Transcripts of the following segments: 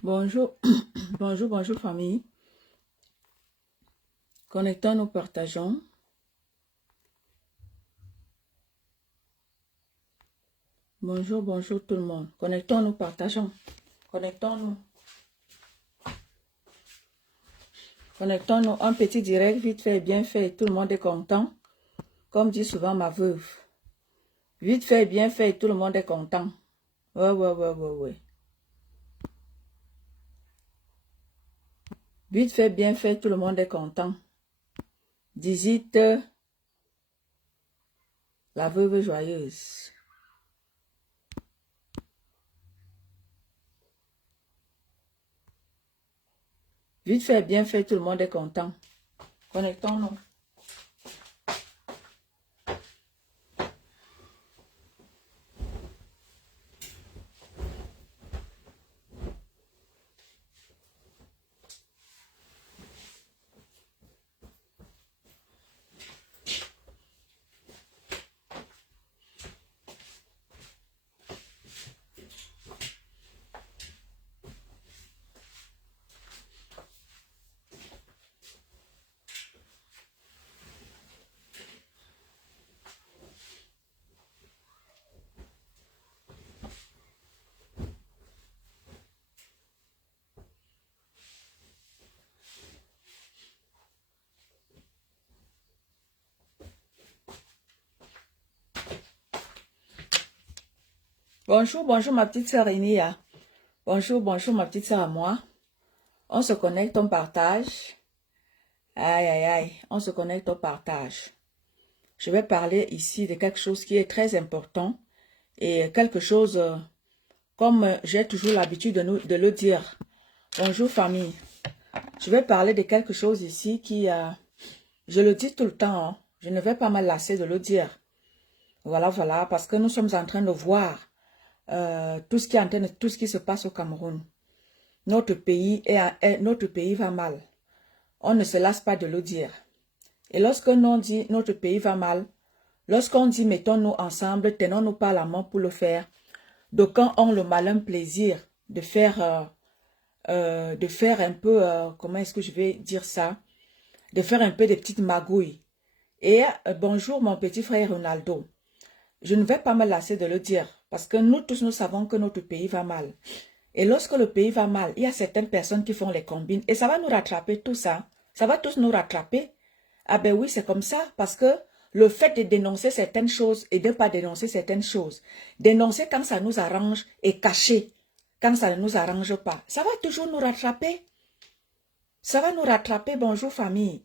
Bonjour, bonjour famille. Connectons-nous, partageons. Bonjour tout le monde. Connectons-nous, partageons. Connectons-nous. Connectons-nous. Un petit direct vite fait, bien fait. Tout le monde est content. Comme dit souvent ma veuve. Vite fait, bien fait. Tout le monde est content. Ouais. Vite fait, bien fait. Tout le monde est content. Visite la veuve joyeuse. Vite fait, bien fait. Tout le monde est content. Connectons-nous. Bonjour ma petite sœur Enia. Bonjour ma petite sœur à moi. On se connecte, on partage. Aïe. On se connecte, on partage. Je vais parler ici de quelque chose qui est très important et quelque chose comme j'ai toujours l'habitude de le dire. Bonjour famille. Je vais parler de quelque chose ici qui, je le dis tout le temps, hein, je ne vais pas me lasser de le dire. Voilà, parce que nous sommes en train de voir tout ce qui se passe au Cameroun. Notre pays va mal. On ne se lasse pas de le dire. Et lorsque l'on dit notre pays va mal, lorsqu'on dit mettons-nous ensemble, tenons-nous par la main pour le faire, d'aucuns ont le malin plaisir de faire un peu, comment est-ce que je vais dire ça, de faire un peu des petites magouilles. Et bonjour mon petit frère Ronaldo. Je ne vais pas me lasser de le dire, parce que nous tous, nous savons que notre pays va mal. Et lorsque le pays va mal, il y a certaines personnes qui font les combines. Et ça va nous rattraper tout ça. Ça va tous nous rattraper. Ah ben oui, c'est comme ça. Parce que le fait de dénoncer certaines choses et de ne pas dénoncer certaines choses. Dénoncer quand ça nous arrange et cacher quand ça ne nous arrange pas. Ça va toujours nous rattraper. Ça va nous rattraper, bonjour famille.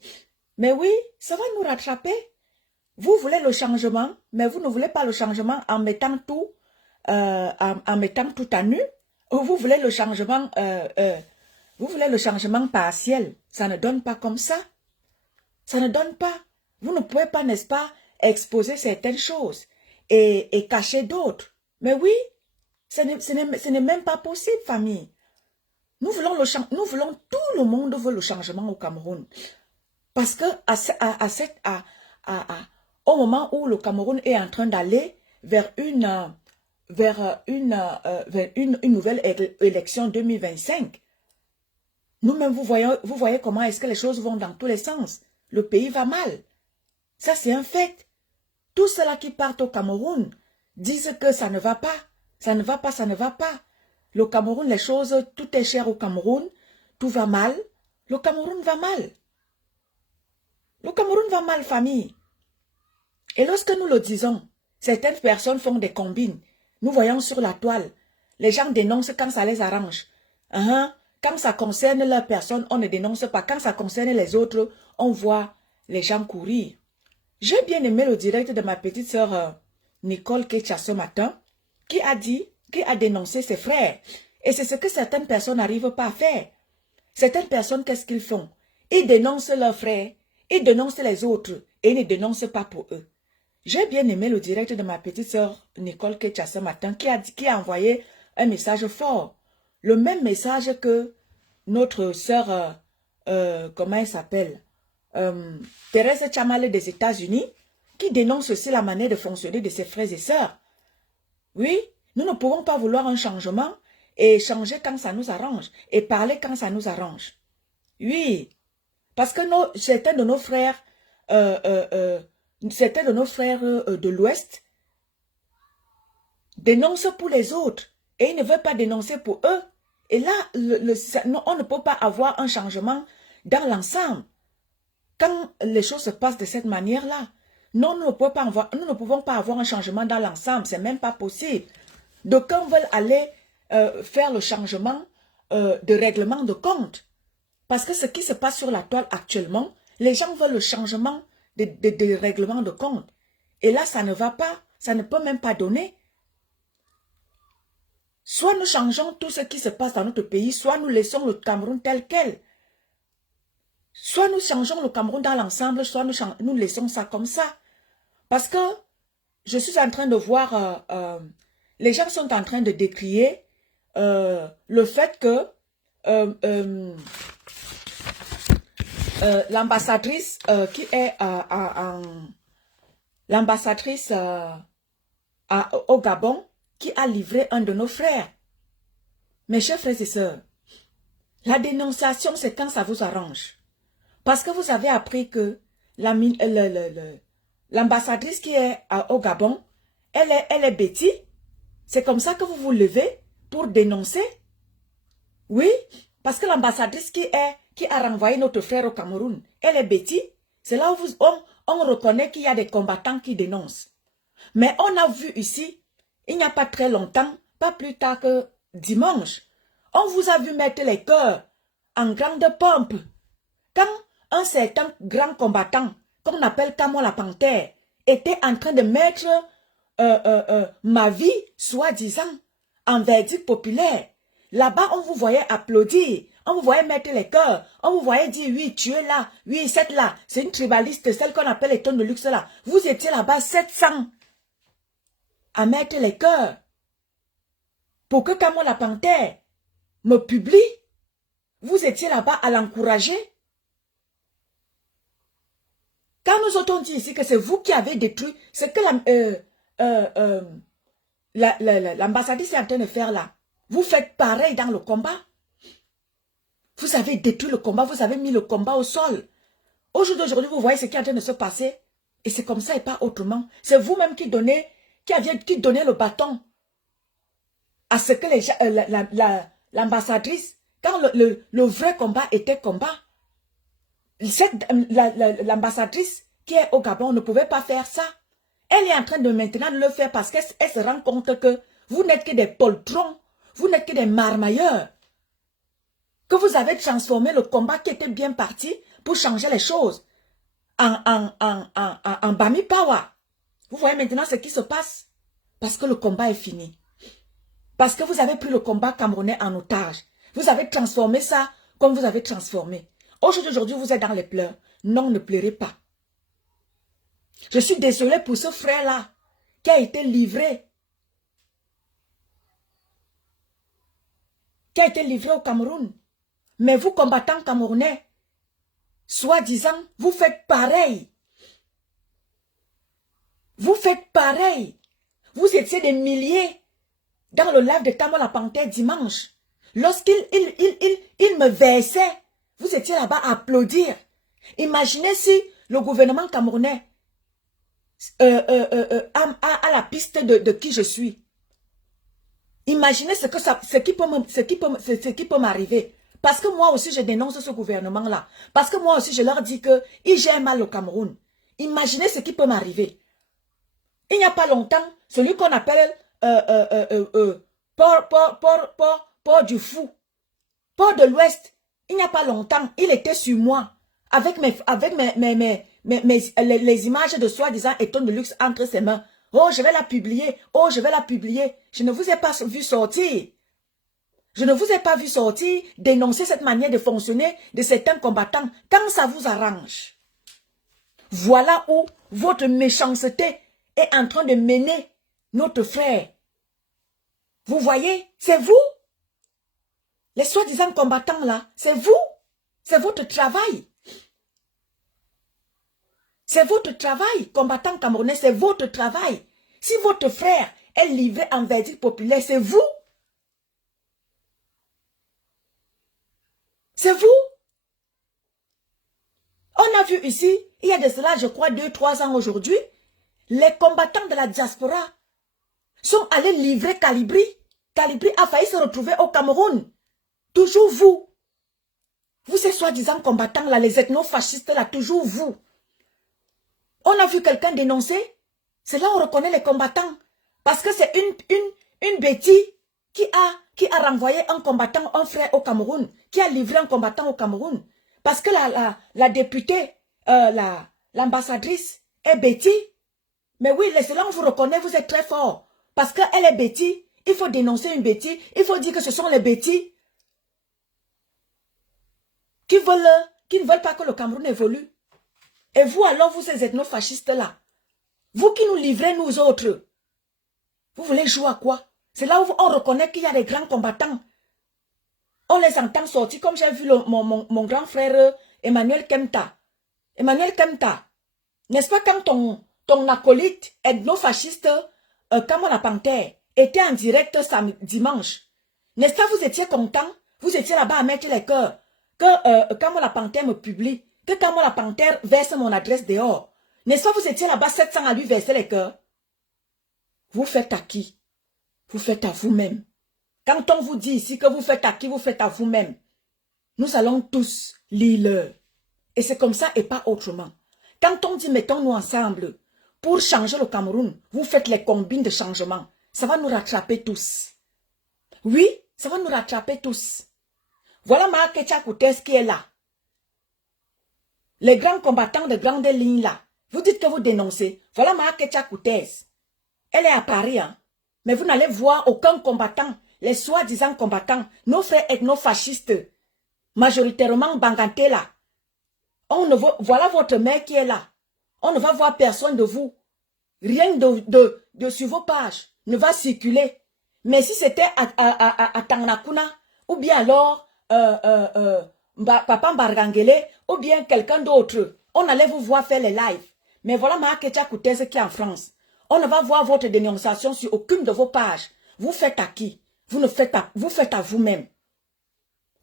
Mais oui, ça va nous rattraper. Vous voulez le changement, mais vous ne voulez pas le changement en mettant tout, en mettant tout à nu. Ou vous voulez le changement, partiel. Ça ne donne pas comme ça. Ça ne donne pas. Vous ne pouvez pas, n'est-ce pas, exposer certaines choses et cacher d'autres. Mais oui, ce n'est même pas possible, famille. Nous voulons tout le monde veut le changement au Cameroun. Parce que au moment où le Cameroun est en train d'aller vers une nouvelle élection 2025, nous-mêmes, vous voyez comment est-ce que les choses vont dans tous les sens. Le pays va mal. Ça, c'est un fait. Tous ceux-là qui partent au Cameroun disent que ça ne va pas. Ça ne va pas. Le Cameroun, les choses, tout est cher au Cameroun. Tout va mal. Le Cameroun va mal. Le Cameroun va mal, famille. Et lorsque nous le disons, certaines personnes font des combines. Nous voyons sur la toile. Les gens dénoncent quand ça les arrange. Quand ça concerne leur personne, on ne dénonce pas. Quand ça concerne les autres, on voit les gens courir. J'ai bien aimé le direct de ma petite sœur Nicole Kecha ce matin, qui a dénoncé ses frères. Et c'est ce que certaines personnes n'arrivent pas à faire. Certaines personnes, qu'est-ce qu'ils font? Ils dénoncent leurs frères, ils dénoncent les autres, et ils ne dénoncent pas pour eux. J'ai bien aimé le direct de ma petite sœur Nicole Kecha ce matin, qui a envoyé un message fort. Le même message que notre sœur, comment elle s'appelle, Thérèse Chamale des États-Unis, qui dénonce aussi la manière de fonctionner de ses frères et sœurs. Oui, nous ne pouvons pas vouloir un changement et changer quand ça nous arrange, et parler quand ça nous arrange. Oui, parce que certains de nos frères, de l'Ouest dénoncent pour les autres, et ils ne veulent pas dénoncer pour eux. Et là, on ne peut pas avoir un changement dans l'ensemble. Quand les choses se passent de cette manière-là, nous ne pouvons pas avoir un changement dans l'ensemble, c'est même pas possible. D'aucuns veulent aller faire le changement de règlement de compte. Parce que ce qui se passe sur la toile actuellement, les gens veulent le changement de règlement de compte. Et là, ça ne va pas, ça ne peut même pas donner. Soit nous changeons tout ce qui se passe dans notre pays, soit nous laissons le Cameroun tel quel. Soit nous changeons le Cameroun dans l'ensemble, soit nous laissons ça comme ça. Parce que je suis en train de voir, les gens sont en train de décrier le fait que l'ambassadrice qui est l'ambassadrice au Gabon, qui a livré un de nos frères. Mes chers frères et sœurs, la dénonciation, c'est quand ça vous arrange. Parce que vous avez appris que l'ambassadrice qui est au Gabon, elle est Betty. C'est comme ça que vous vous levez pour dénoncer. Oui, parce que l'ambassadrice qui a renvoyé notre frère au Cameroun, elle est Betty. C'est là où on reconnaît qu'il y a des combattants qui dénoncent. Mais on a vu ici, il n'y a pas très longtemps, pas plus tard que dimanche, on vous a vu mettre les cœurs en grande pompe. Quand un certain grand combattant, qu'on appelle Camo la Panthère, était en train de mettre ma vie, soi-disant, en verdict populaire, là-bas, on vous voyait applaudir, on vous voyait mettre les cœurs, on vous voyait dire, oui, tu es là, oui, cette là, c'est une tribaliste, celle qu'on appelle les tonnes de luxe là. Vous étiez là-bas 700 à mettre les cœurs pour que Camo la Panthère me publie. Vous étiez là-bas à l'encourager. Quand nous autres dit ici que c'est vous qui avez détruit, c'est que l'ambassadrice est en train de faire là. Vous faites pareil dans le combat. Vous avez détruit le combat, vous avez mis le combat au sol. Au jour d'aujourd'hui, vous voyez ce qui est en train de se passer. Et c'est comme ça et pas autrement. C'est vous-même qui donnez le bâton à ce que l'ambassadrice, quand le vrai combat était combat, l'ambassadrice qui est au Gabon ne pouvait pas faire ça. Elle est en train de maintenant le faire parce qu'elle se rend compte que vous n'êtes que des poltrons, vous n'êtes que des marmailleurs, que vous avez transformé le combat qui était bien parti pour changer les choses en Bami Power. Vous voyez maintenant ce qui se passe parce que le combat est fini. Parce que vous avez pris le combat camerounais en otage. Vous avez transformé ça comme vous avez transformé. Aujourd'hui, vous êtes dans les pleurs. Non, ne pleurez pas. Je suis désolée pour ce frère-là qui a été livré. Qui a été livré au Cameroun. Mais vous, combattants camerounais, soi-disant, vous faites pareil. Vous faites pareil. Vous étiez des milliers dans le live de Camo la Panthère dimanche. Lorsqu'il me versait, vous étiez là-bas à applaudir. Imaginez si le gouvernement camerounais a la piste de qui je suis. Imaginez ce qui peut m'arriver. Parce que moi aussi, je dénonce ce gouvernement-là. Parce que moi aussi, je leur dis qu'ils gèrent mal le Cameroun. Imaginez ce qui peut m'arriver. Il n'y a pas longtemps, celui qu'on appelle Port du Fou, Port de l'Ouest, il n'y a pas longtemps, il était sur moi, avec les images de soi-disant étonnes de luxe entre ses mains. Oh, je vais la publier, oh, je vais la publier. Je ne vous ai pas vu sortir. Je ne vous ai pas vu sortir, dénoncer cette manière de fonctionner de certains combattants quand ça vous arrange. Voilà où votre méchanceté est en train de mener notre frère. Vous voyez, c'est vous. Les soi-disant combattants là, c'est vous. C'est votre travail. C'est votre travail, combattant camerounais, c'est votre travail. Si votre frère est livré en verdict populaire, c'est vous. C'est vous. On a vu ici, il y a de cela, je crois, 2-3 ans aujourd'hui, les combattants de la diaspora sont allés livrer Calibri. Calibri a failli se retrouver au Cameroun. Toujours vous. Vous, ces soi-disant combattants là, les ethnofascistes là, toujours vous. On a vu quelqu'un dénoncer. C'est là où on reconnaît les combattants. Parce que c'est une bêtise qui a renvoyé un combattant, un frère au Cameroun, qui a livré un combattant au Cameroun. Parce que la députée, l'ambassadrice est Betty. Mais oui, c'est là où on vous reconnaît, vous êtes très fort. Parce qu'elle est Betty, il faut dénoncer une Betty, il faut dire que ce sont les Betty qui ne veulent pas que le Cameroun évolue. Et vous alors, vous ces ethnofascistes-là, vous qui nous livrez nous autres, vous voulez jouer à quoi? C'est là où on reconnaît qu'il y a des grands combattants. On les entend sortir, comme j'ai vu mon grand frère Emmanuel Kemta. Emmanuel Kemta, n'est-ce pas quand ton acolyte ethno-fasciste, Kamala Panthère, était en direct dimanche? N'est-ce pas vous étiez content? Vous étiez là-bas à mettre les cœurs. Que Kamala Panthère me publie. Que Kamala Panthère verse mon adresse dehors. N'est-ce pas vous étiez là-bas 700 à lui verser les cœurs? Vous faites à qui? Vous faites à vous-même. Quand on vous dit ici que vous faites à qui, vous faites à vous-même. Nous allons tous lire. Et c'est comme ça et pas autrement. Quand on dit mettons-nous ensemble pour changer le Cameroun, vous faites les combines de changement. Ça va nous rattraper tous. Oui, ça va nous rattraper tous. Voilà Marc Etchakoutes qui est là. Les grands combattants de grandes lignes là. Vous dites que vous dénoncez. Voilà Marc Etchakoutes. Elle est à Paris, hein. Mais vous n'allez voir aucun combattant, les soi-disant combattants, nos frères ethno-fascistes, majoritairement bangantés là. Voilà votre mère qui est là. On ne va voir personne de vous. Rien de sur vos pages ne va circuler. Mais si c'était à Tanakuna, ou bien alors Papa Mbargangele, ou bien quelqu'un d'autre, on allait vous voir faire les lives. Mais voilà Marc Etchakoutes qui est en France. On ne va voir votre dénonciation sur aucune de vos pages. Vous faites à qui? Vous faites à vous-même.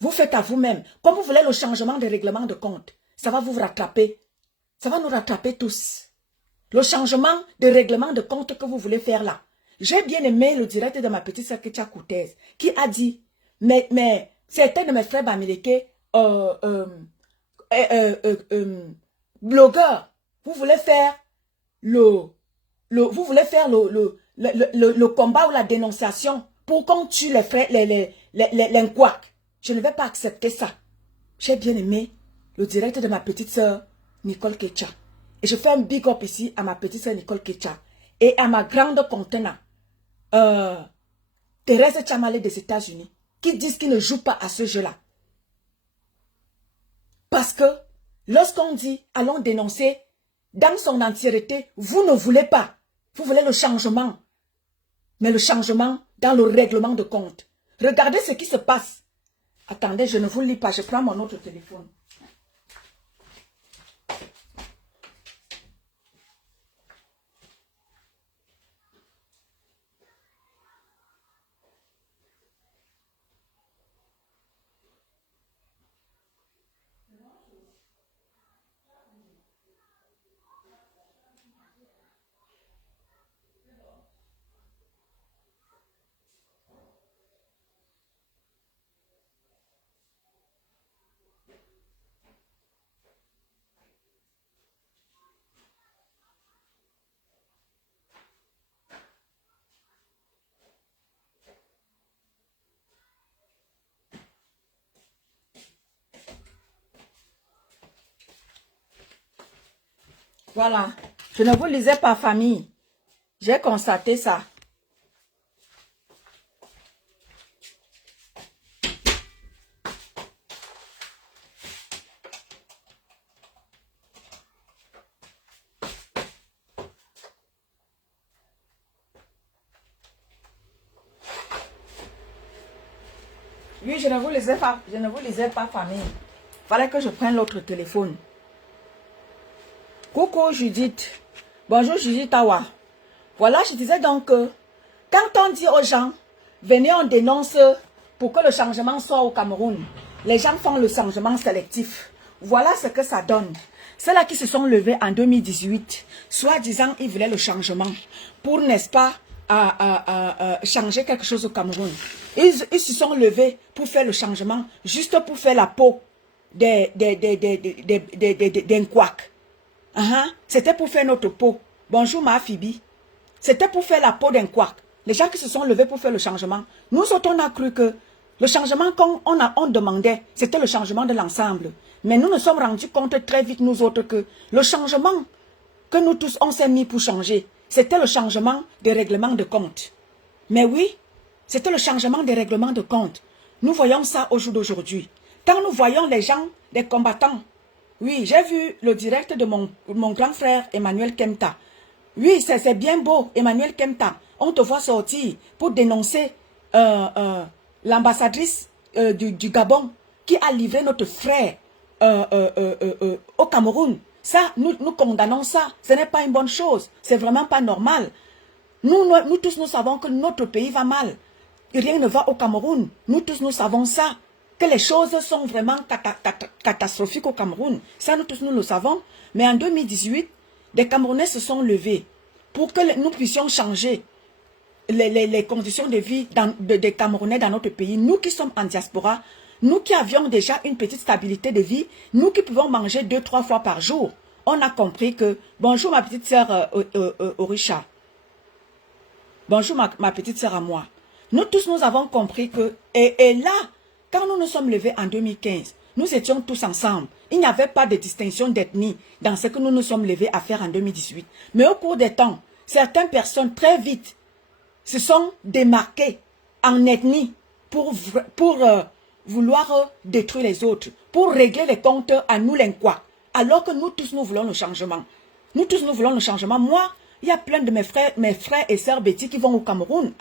Vous faites à vous-même. Comme vous voulez le changement des règlements de compte, ça va vous rattraper. Ça va nous rattraper tous. Le changement de règlement de compte que vous voulez faire là. J'ai bien aimé le direct de ma petite sœur Etchakoutes qui a dit, mais certains de mes frères bamileke, blogueurs, vous voulez faire le combat ou la dénonciation pour qu'on tue les frères, les Nkwak. Je ne vais pas accepter ça. J'ai bien aimé le direct de ma petite sœur Nicole Ketcha. Et je fais un big up ici à ma petite sœur Nicole Ketcha. Et à ma grande contenant, Thérèse Chamale des États-Unis, qui disent qu'ils ne jouent pas à ce jeu-là. Parce que lorsqu'on dit allons dénoncer dans son entièreté, vous ne voulez pas. Vous voulez le changement. Mais le changement dans le règlement de compte. Regardez ce qui se passe. Attendez, je ne vous lis pas. Je prends mon autre téléphone. Voilà. Je ne vous lisais pas, famille. J'ai constaté ça. Oui, je ne vous lisais pas, famille. Fallait que je prenne l'autre téléphone. Coucou Judith. Bonjour Judith Awa. Voilà, je disais donc que quand on dit aux gens, venez on dénonce pour que le changement soit au Cameroun. les gens font le changement sélectif. Voilà ce que ça donne. Ceux-là qui se sont levés en 2018, soi-disant, ils voulaient le changement pour, n'est-ce pas, changer quelque chose au Cameroun. Ils se sont levés pour faire le changement, juste pour faire la peau d'un couac. C'était pour faire notre peau. Bonjour ma Phoebe. C'était pour faire la peau d'un couac. Les gens qui se sont levés pour faire le changement. Nous autres, on a cru que le changement qu'on demandait, c'était le changement de l'ensemble. Mais nous nous sommes rendus compte très vite, nous autres, que le changement que nous tous, on s'est mis pour changer, c'était le changement des règlements de compte. Mais oui, c'était le changement des règlements de compte. Nous voyons ça au jour d'aujourd'hui. Quand nous voyons les gens, les combattants, oui, j'ai vu le direct de mon grand frère Emmanuel Kemta. Oui, c'est bien beau, Emmanuel Kemta. On te voit sortir pour dénoncer l'ambassadrice du Gabon qui a livré notre frère au Cameroun. Ça, nous condamnons ça. Ce n'est pas une bonne chose. C'est vraiment pas normal. Nous tous, nous savons que notre pays va mal. Rien ne va au Cameroun. Nous tous, nous savons ça. Que les choses sont vraiment catastrophiques au Cameroun. Ça, nous tous, nous le savons. Mais en 2018, des Camerounais se sont levés pour que nous puissions changer les conditions de vie des Camerounais dans notre pays. Nous qui sommes en diaspora, nous qui avions déjà une petite stabilité de vie, nous qui pouvons manger 2-3 fois par jour, on a compris que... Bonjour ma petite sœur Orisha. Bonjour ma petite sœur à moi. Nous tous, nous avons compris que... Et là, quand nous nous sommes levés en 2015, nous étions tous ensemble. Il n'y avait pas de distinction d'ethnie dans ce que nous nous sommes levés à faire en 2018. Mais au cours des temps, certaines personnes très vite se sont démarquées en ethnie pour vouloir détruire les autres, pour régler les comptes à nous l'inquois. Alors que nous tous, nous voulons le changement. Nous tous, nous voulons le changement. Moi, il y a plein de mes frères et sœurs Betty qui vont au Cameroun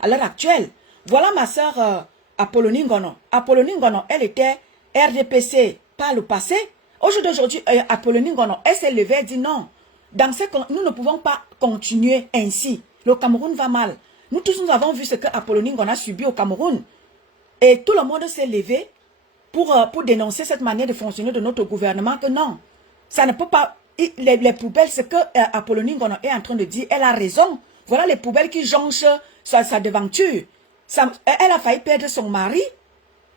à l'heure actuelle. Voilà ma sœur Apollonie Ngono. Apollonie Ngono, elle était RDPC par le passé. Aujourd'hui, Apollonie Ngono, elle s'est levée et dit non. Nous ne pouvons pas continuer ainsi. Le Cameroun va mal. Nous tous, nous avons vu ce que Apollonie Ngono a subi au Cameroun. Et tout le monde s'est levé pour dénoncer cette manière de fonctionner de notre gouvernement. Que non, ça ne peut pas... Les poubelles, ce que Apollonie Ngono est en train de dire, elle a raison. Voilà les poubelles qui jonchent sa devanture. Elle a failli perdre son mari.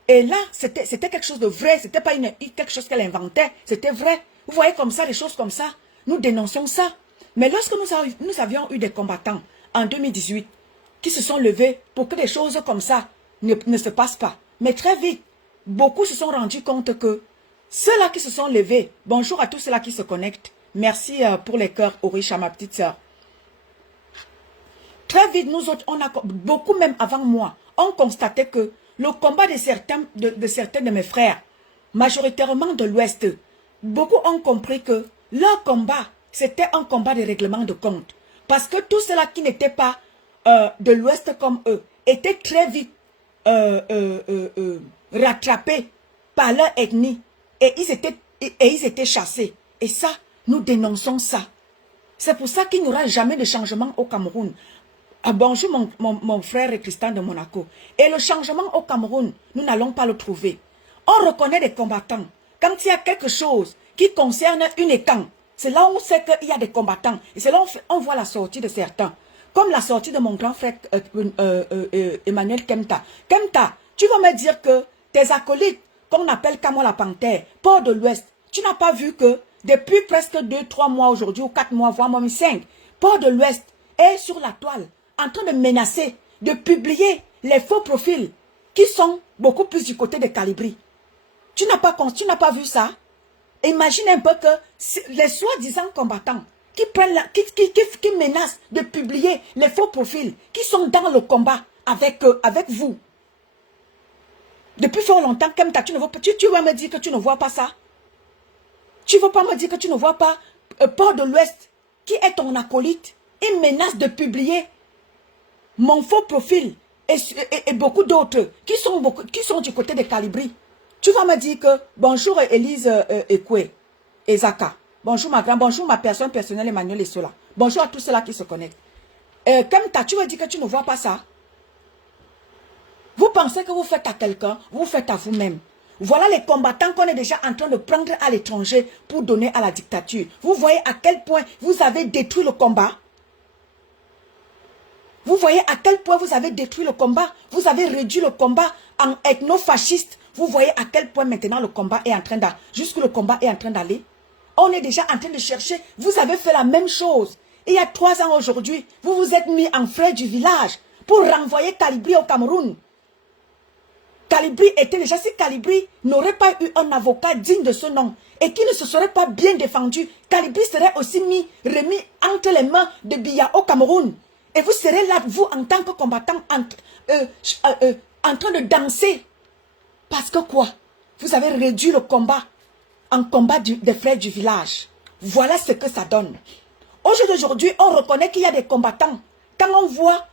Et là, c'était quelque chose de vrai. C'était pas quelque chose qu'elle inventait. C'était vrai. Vous voyez comme ça, des choses comme ça. Nous dénonçons ça. Mais lorsque nous avions eu des combattants en 2018 qui se sont levés pour que des choses comme ça ne se passent pas. Mais très vite, beaucoup se sont rendus compte que ceux-là qui se sont levés, bonjour à tous ceux-là qui se connectent. Merci pour les cœurs, Orisha, ma petite sœur. Très vite, nous autres, beaucoup même avant moi, ont constaté que le combat de certains de mes frères, majoritairement de l'Ouest, beaucoup ont compris que leur combat, c'était un combat de règlement de compte. Parce que tous ceux-là qui n'étaient pas de l'Ouest comme eux, étaient très vite rattrapés par leur ethnie. Et ils étaient chassés. Et ça, nous dénonçons ça. C'est pour ça qu'il n'y aura jamais de changement au Cameroun. Bonjour mon frère Christian de Monaco. Et le changement au Cameroun, nous n'allons pas le trouver. On reconnaît des combattants. Quand il y a quelque chose qui concerne une écang, c'est là où on sait qu'il y a des combattants. Et c'est là où on voit la sortie de certains. Comme la sortie de mon grand frère Emmanuel Kemta. Kemta, tu vas me dire que tes acolytes, qu'on appelle Kamo la Panthère, Port de l'Ouest, tu n'as pas vu que depuis presque 2-3 mois aujourd'hui, ou 4 mois, voire même 5, Port de l'Ouest est sur la toile, en train de menacer, de publier les faux profils qui sont beaucoup plus du côté de Calibri. Tu n'as pas vu ça? Imagine un peu que les soi-disant combattants qui menacent de publier les faux profils qui sont dans le combat avec vous. Depuis fort longtemps, Kemta, tu vas me dire que tu ne vois pas ça? Tu ne vas pas me dire que tu ne vois pas Port de l'Ouest, qui est ton acolyte, et menace de publier mon faux profil et beaucoup d'autres qui sont du côté de Calibri. Tu vas me dire que bonjour Élise Ekwe, Ezaka. Bonjour ma grande, bonjour ma personne personnelle Emmanuel Essola. Bonjour à tous ceux-là qui se connectent. Kemta, tu vas dire que tu ne vois pas ça? Vous pensez que vous faites à quelqu'un, vous faites à vous-même. Voilà les combattants qu'on est déjà en train de prendre à l'étranger pour donner à la dictature. Vous voyez à quel point vous avez détruit le combat? Vous voyez à quel point vous avez détruit le combat? Vous avez réduit le combat en ethno-fasciste. Vous voyez à quel point maintenant le combat est en train d'aller, jusqu'où le combat est en train d'aller. On est déjà en train de chercher. Vous avez fait la même chose. Il y a 3 ans aujourd'hui, vous vous êtes mis en frère du village pour renvoyer Kalibri au Cameroun. Kalibri était déjà, si Kalibri n'aurait pas eu un avocat digne de ce nom et qui ne se serait pas bien défendu, Kalibri serait aussi remis entre les mains de Biya au Cameroun. Et vous serez là, vous, en tant que combattant, en train de danser. Parce que quoi? Vous avez réduit le combat en combat des frères du village. Voilà ce que ça donne. Au jour d'aujourd'hui, on reconnaît qu'il y a des combattants. Quand on voit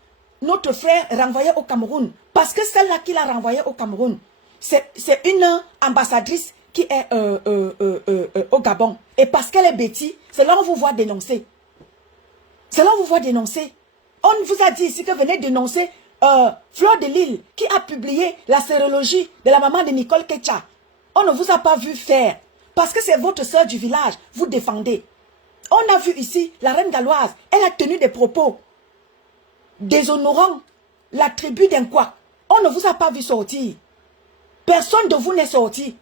notre frère renvoyé au Cameroun, parce que celle-là qui l'a renvoyé au Cameroun, c'est une ambassadrice qui est au Gabon. Et parce qu'elle est bêtise, c'est là où on vous voit dénoncer. C'est là où on vous voit dénoncer. On vous a dit ici que venez dénoncer Fleur de Lille qui a publié la sérologie de la maman de Nicole Ketcha. On ne vous a pas vu faire. Parce que c'est votre soeur du village. Vous défendez. On a vu ici la reine galloise. Elle a tenu des propos déshonorant la tribu d'Inkwa. On ne vous a pas vu sortir. Personne de vous n'est sorti.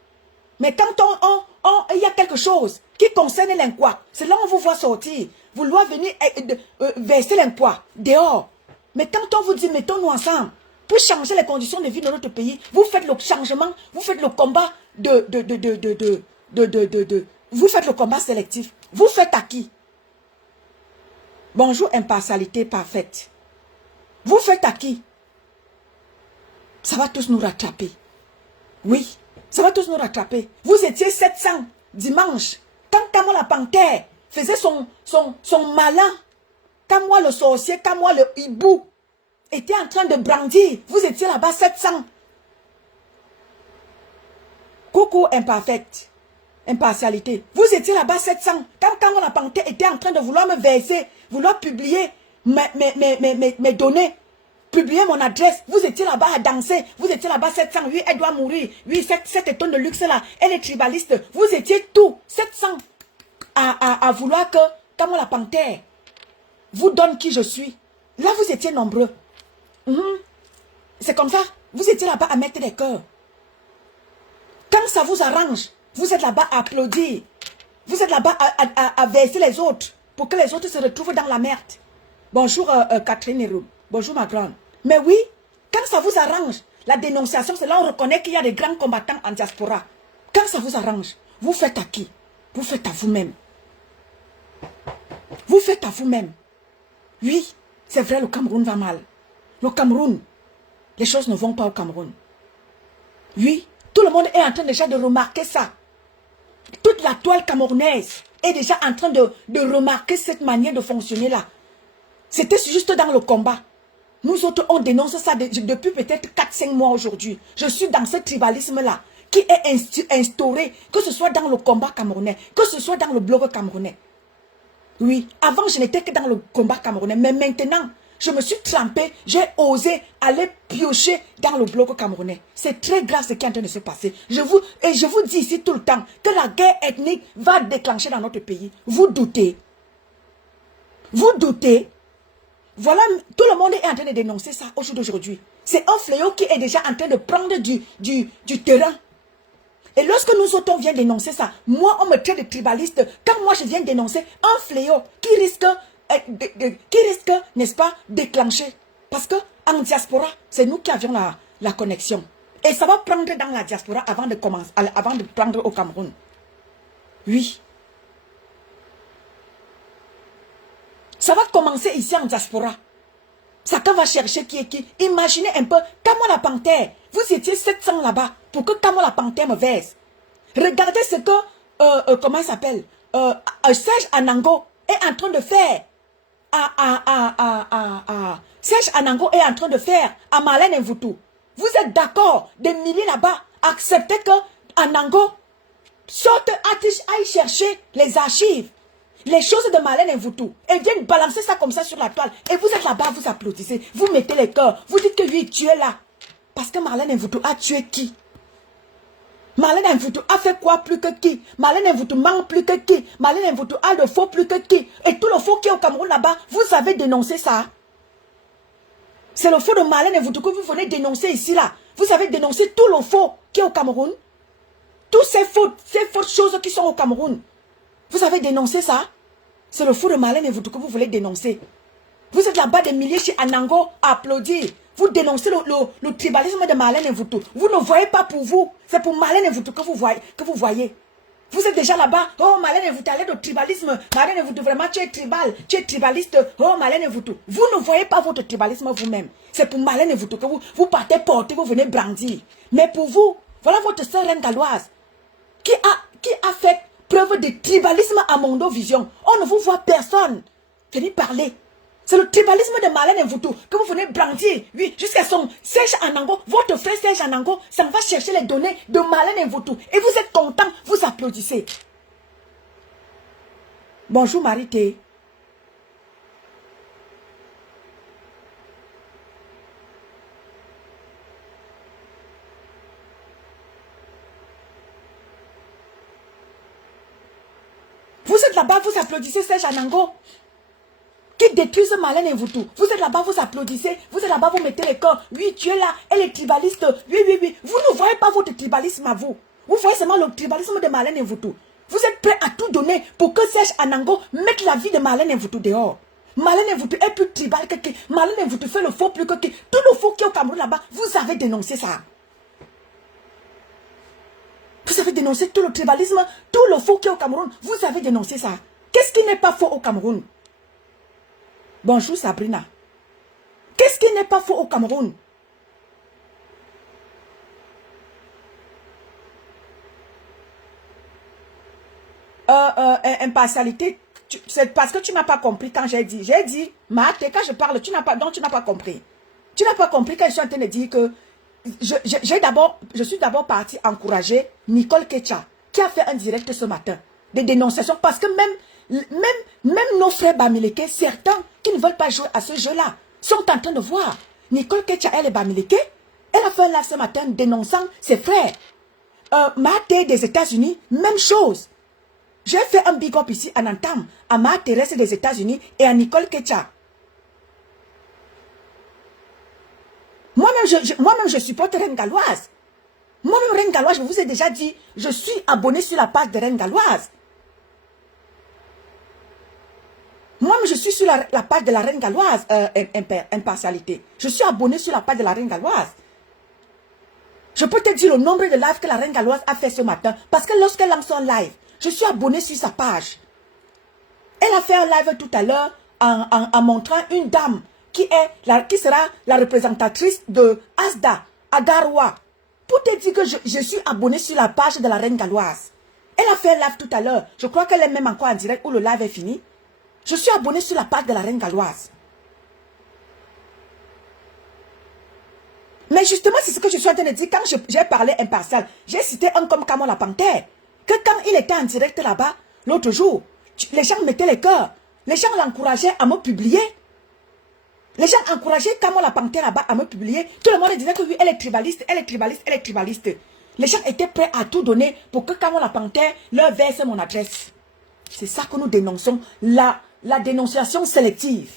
Mais quand il y a quelque chose qui concerne l'Inkwa, c'est là où on vous voit sortir. Vouloir venir verser l'Inkwa dehors. Mais quand on vous dit mettons-nous ensemble pour changer les conditions de vie de notre pays, vous faites le changement, vous faites le combat vous faites le combat sélectif. Vous faites à qui? Bonjour, impartialité parfaite. Vous faites à qui? Ça va tous nous rattraper. Oui, ça va tous nous rattraper. Vous étiez 700 dimanche. Quand Kamo la panthère faisait son malin, quand moi le sorcier, quand moi le hibou était en train de brandir, vous étiez là-bas 700. Coucou imparfaite. Impartialité. Vous étiez là-bas 700. Quand la panthère était en train de vouloir me verser, vouloir publier mes données, publier mon adresse, vous étiez là-bas à danser, vous étiez là-bas 700, oui, elle doit mourir, oui, cette étonne de luxe-là, elle est tribaliste, vous étiez tout, 700, à vouloir que, comme la panthère, vous donne qui je suis. Là, vous étiez nombreux. C'est comme ça, vous étiez là-bas à mettre des cœurs. Quand ça vous arrange, vous êtes là-bas à applaudir. Vous êtes là-bas à verser les autres pour que les autres se retrouvent dans la merde. Bonjour Catherine Héroux. Bonjour ma grande. Mais oui, quand ça vous arrange, la dénonciation, c'est là où on reconnaît qu'il y a des grands combattants en diaspora. Quand ça vous arrange, vous faites à qui? Vous faites à vous-même. Vous faites à vous-même. Oui, c'est vrai, le Cameroun va mal. Le Cameroun, les choses ne vont pas au Cameroun. Oui, tout le monde est en train déjà de remarquer ça. Toute la toile camerounaise est déjà en train de remarquer cette manière de fonctionner là. C'était juste dans le combat. Nous autres, on dénonce ça depuis peut-être 4-5 mois aujourd'hui. Je suis dans ce tribalisme-là qui est instauré, que ce soit dans le combat camerounais, que ce soit dans le bloc camerounais. Oui, avant, je n'étais que dans le combat camerounais, mais maintenant, je me suis trempé, j'ai osé aller piocher dans le bloc camerounais. C'est très grave ce qui est en train de se passer. Je vous dis ici tout le temps que la guerre ethnique va déclencher dans notre pays. Vous doutez? Vous doutez? Voilà, tout le monde est en train de dénoncer ça au jour d'aujourd'hui. C'est un fléau qui est déjà en train de prendre du terrain. Et lorsque nous autres, on vient dénoncer ça, moi, on me traite de tribaliste. Quand moi, je viens dénoncer un fléau qui risque, n'est-ce pas, déclencher. Parce que en diaspora, c'est nous qui avions la connexion. Et ça va prendre dans la diaspora avant de prendre au Cameroun. Oui. Ça va commencer ici en diaspora. Chacun va chercher qui est qui. Imaginez un peu, Kamo la panthère, vous étiez 700 là-bas pour que Kamo la panthère me verse. Regardez ce que, comment il s'appelle, Serge Anango est en train de faire. Serge Anango est en train de faire à Marlène Mvoutou. Vous êtes d'accord, des milliers là-bas, acceptez que Anango sorte, aille chercher les archives. Les choses de Marlène Mvoutou, et viennent balancer ça comme ça sur la toile. Et vous êtes là-bas, vous applaudissez, vous mettez les cœurs, vous dites que lui, tu es là. Parce que Marlène Mvoutou a tué qui? Marlène Mvuto a fait quoi plus que qui? Marlène Mvuto ment plus que qui? Marlène Mvuto a le faux plus que qui? Et tout le faux qui est au Cameroun là-bas, vous avez dénoncé ça. C'est le faux de Marlène Mvuto que vous venez dénoncer ici là. Vous avez dénoncé tout le faux qui est au Cameroun. Toutes ces fausses choses qui sont au Cameroun. Vous avez dénoncé ça. C'est le faux de Marlène Mvuto que vous voulez dénoncer. Vous êtes là-bas des milliers chez Anango à applaudir. Vous dénoncez le tribalisme de Marlène Mvuto. Vous ne voyez pas pour vous. C'est pour Marlène Mvuto que vous voyez. Vous êtes déjà là-bas. Oh, Marlène Mvuto, allez de tribalisme. Marlène Mvuto, vraiment, tu es tribal. Tu es tribaliste. Oh, Marlène Mvuto. Vous ne voyez pas votre tribalisme vous-même. C'est pour Marlène Mvuto que vous partez porter, vous venez brandir. Mais pour vous, voilà votre sœur reine galloise qui a fait preuve de tribalisme à Mondo Vision. On ne vous voit personne venir parler. C'est le tribalisme de Marlène Mvuto que vous venez brandir. Oui, jusqu'à son Serge Anango, votre frère Serge Anango, ça va chercher les données de Marlène Mvuto. Et vous êtes content, vous applaudissez. Bonjour Marité. Vous êtes là-bas, vous applaudissez Serge Anango qui détruisent Marlène Mvuto. Vous êtes là-bas, vous applaudissez. Vous êtes là-bas, vous mettez les corps. Oui, tu es là, elle est tribaliste. Oui, oui, oui. Vous ne voyez pas votre tribalisme à vous. Vous voyez seulement le tribalisme de Marlène Mvuto. Vous êtes prêt à tout donner pour que Serge Anango mette la vie de Marlène Mvuto dehors. Marlène Mvuto est plus tribal que qui. Marlène Mvuto fait le faux plus que qui. Tout le faux qui est au Cameroun là-bas, vous avez dénoncé ça. Vous avez dénoncé tout le tribalisme, tout le faux qui est au Cameroun. Vous avez dénoncé ça. Qu'est-ce qui n'est pas faux au Cameroun? Bonjour Sabrina. Qu'est-ce qui n'est pas faux au Cameroun? Impartialité, c'est parce que tu n'as pas compris quand j'ai dit. J'ai dit, Marthe, quand je parle, tu n'as pas compris. Tu n'as pas compris quand je suis en train de dire que je suis d'abord partie encourager Nicole Ketcha, qui a fait un direct ce matin, des dénonciations, parce que même nos frères Bamileke, certains qui ne veulent pas jouer à ce jeu-là, sont en train de voir. Nicole Ketcha, elle est Bamileke, elle a fait un live ce matin dénonçant ses frères. Marthe des États-Unis, même chose. J'ai fait un big up ici en Antam, à Marthe Thérèse des États-Unis et à Nicole Ketcha. Moi-même, je supporte Reine Galloise. Moi-même, Reine Galloise, je vous ai déjà dit, je suis abonné sur la page de Reine Galloise. Moi-même, je suis sur la page de la Reine Galloise, impartialité. Je suis abonné sur la page de la Reine Galloise. Je peux te dire le nombre de lives que la Reine Galloise a fait ce matin. Parce que lorsqu'elle lance son live, je suis abonné sur sa page. Elle a fait un live tout à l'heure en montrant une dame qui sera la représentatrice de Asda, à Garoua. Pour te dire que je suis abonné sur la page de la Reine Galloise. Elle a fait un live tout à l'heure. Je crois qu'elle est même encore en direct où le live est fini. Je suis abonné sur la page de la Reine Galloise. Mais justement, c'est ce que je suis en train de dire. Quand j'ai parlé impartial, j'ai cité un comme Camon la Panthère. Que quand il était en direct là-bas, l'autre jour, les gens mettaient les cœurs. Les gens l'encourageaient à me publier. Les gens encourageaient Camon la Panthère là-bas à me publier. Tout le monde disait que oui, elle est tribaliste, elle est tribaliste, elle est tribaliste. Les gens étaient prêts à tout donner pour que Camon la Panthère leur verse mon adresse. C'est ça que nous dénonçons, la dénonciation sélective.